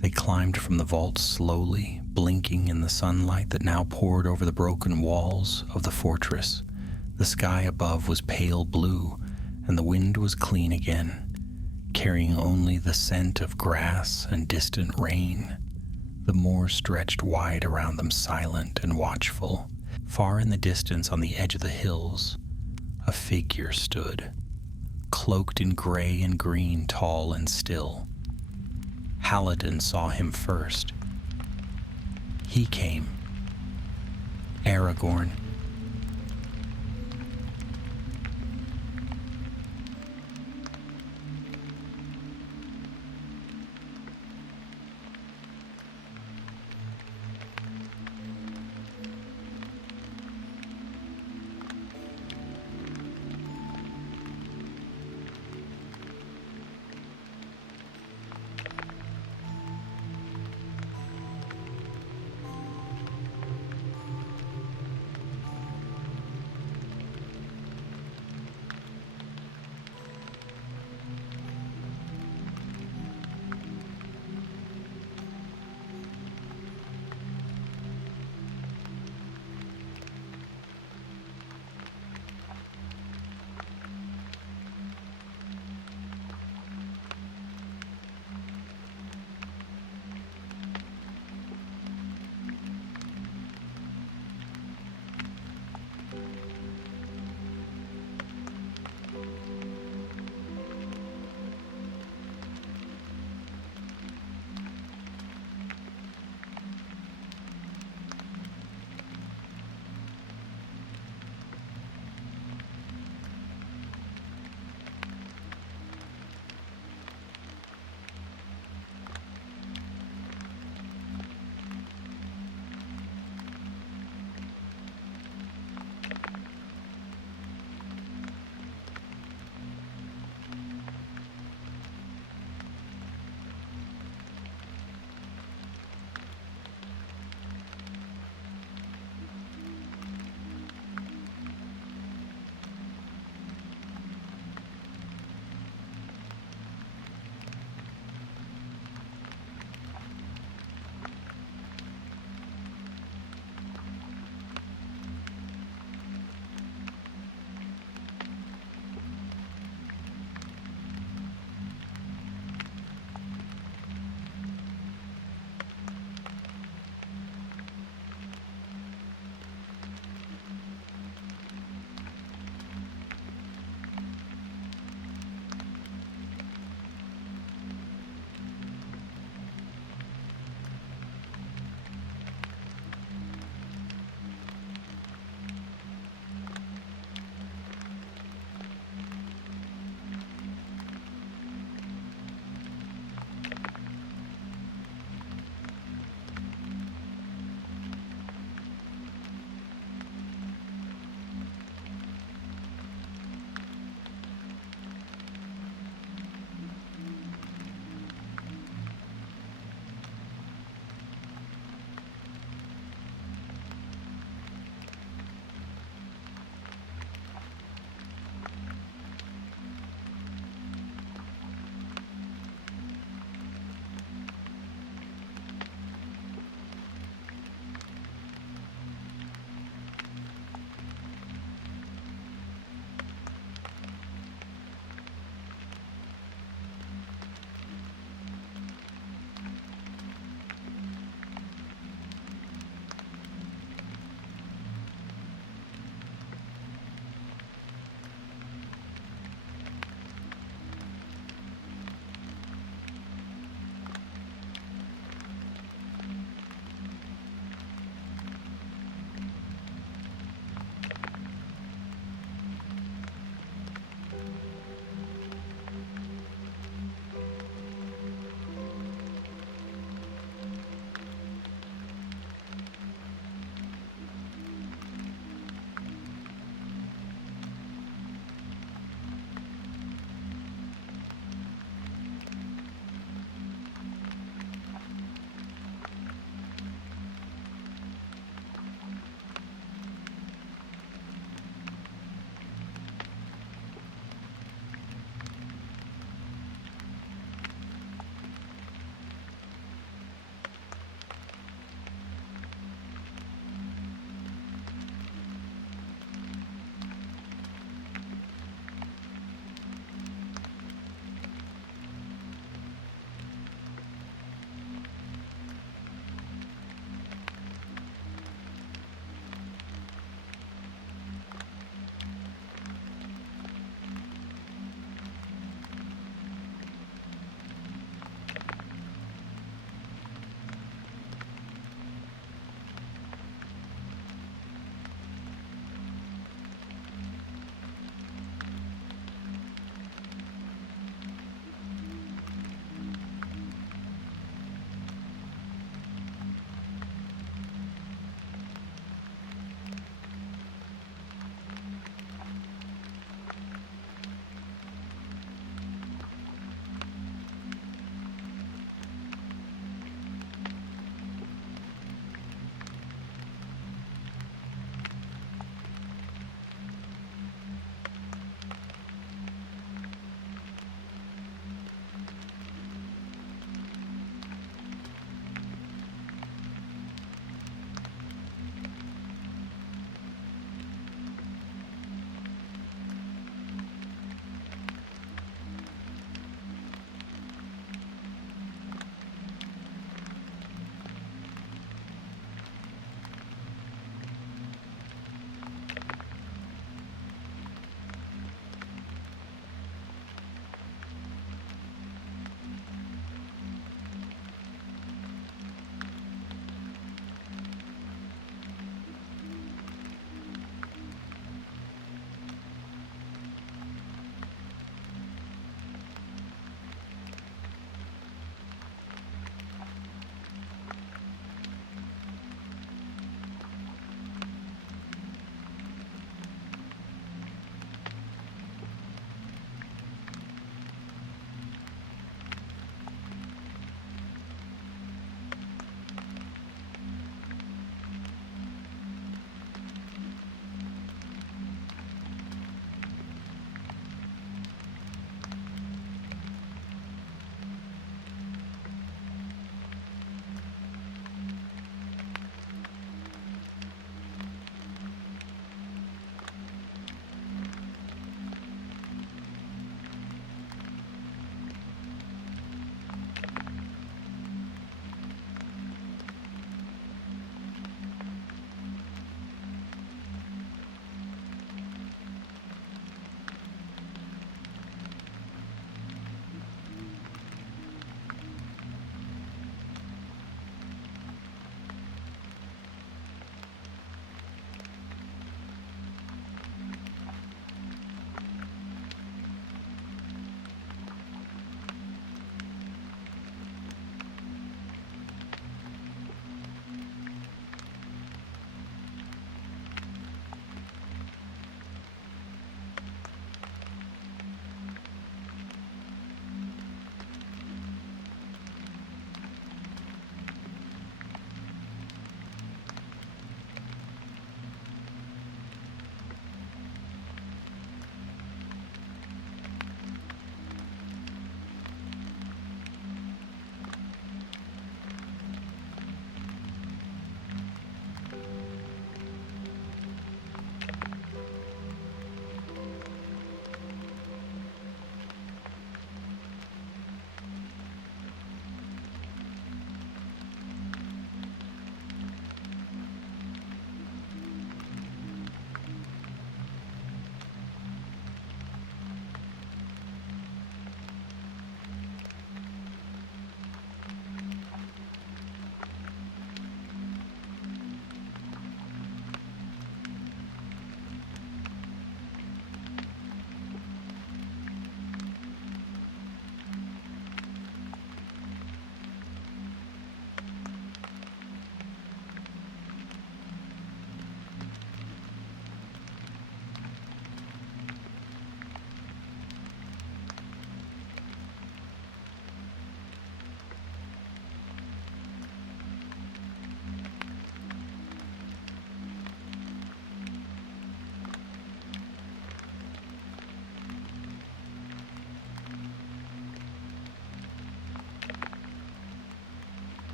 They climbed from the vault slowly, blinking in the sunlight that now poured over the broken walls of the fortress. The sky above was pale blue, and the wind was clean again, carrying only the scent of grass and distant rain. The moor stretched wide around them, silent and watchful. Far in the distance, on the edge of the hills, a figure stood, cloaked in gray and green, tall and still. Halidin saw him first. He came. Aragorn,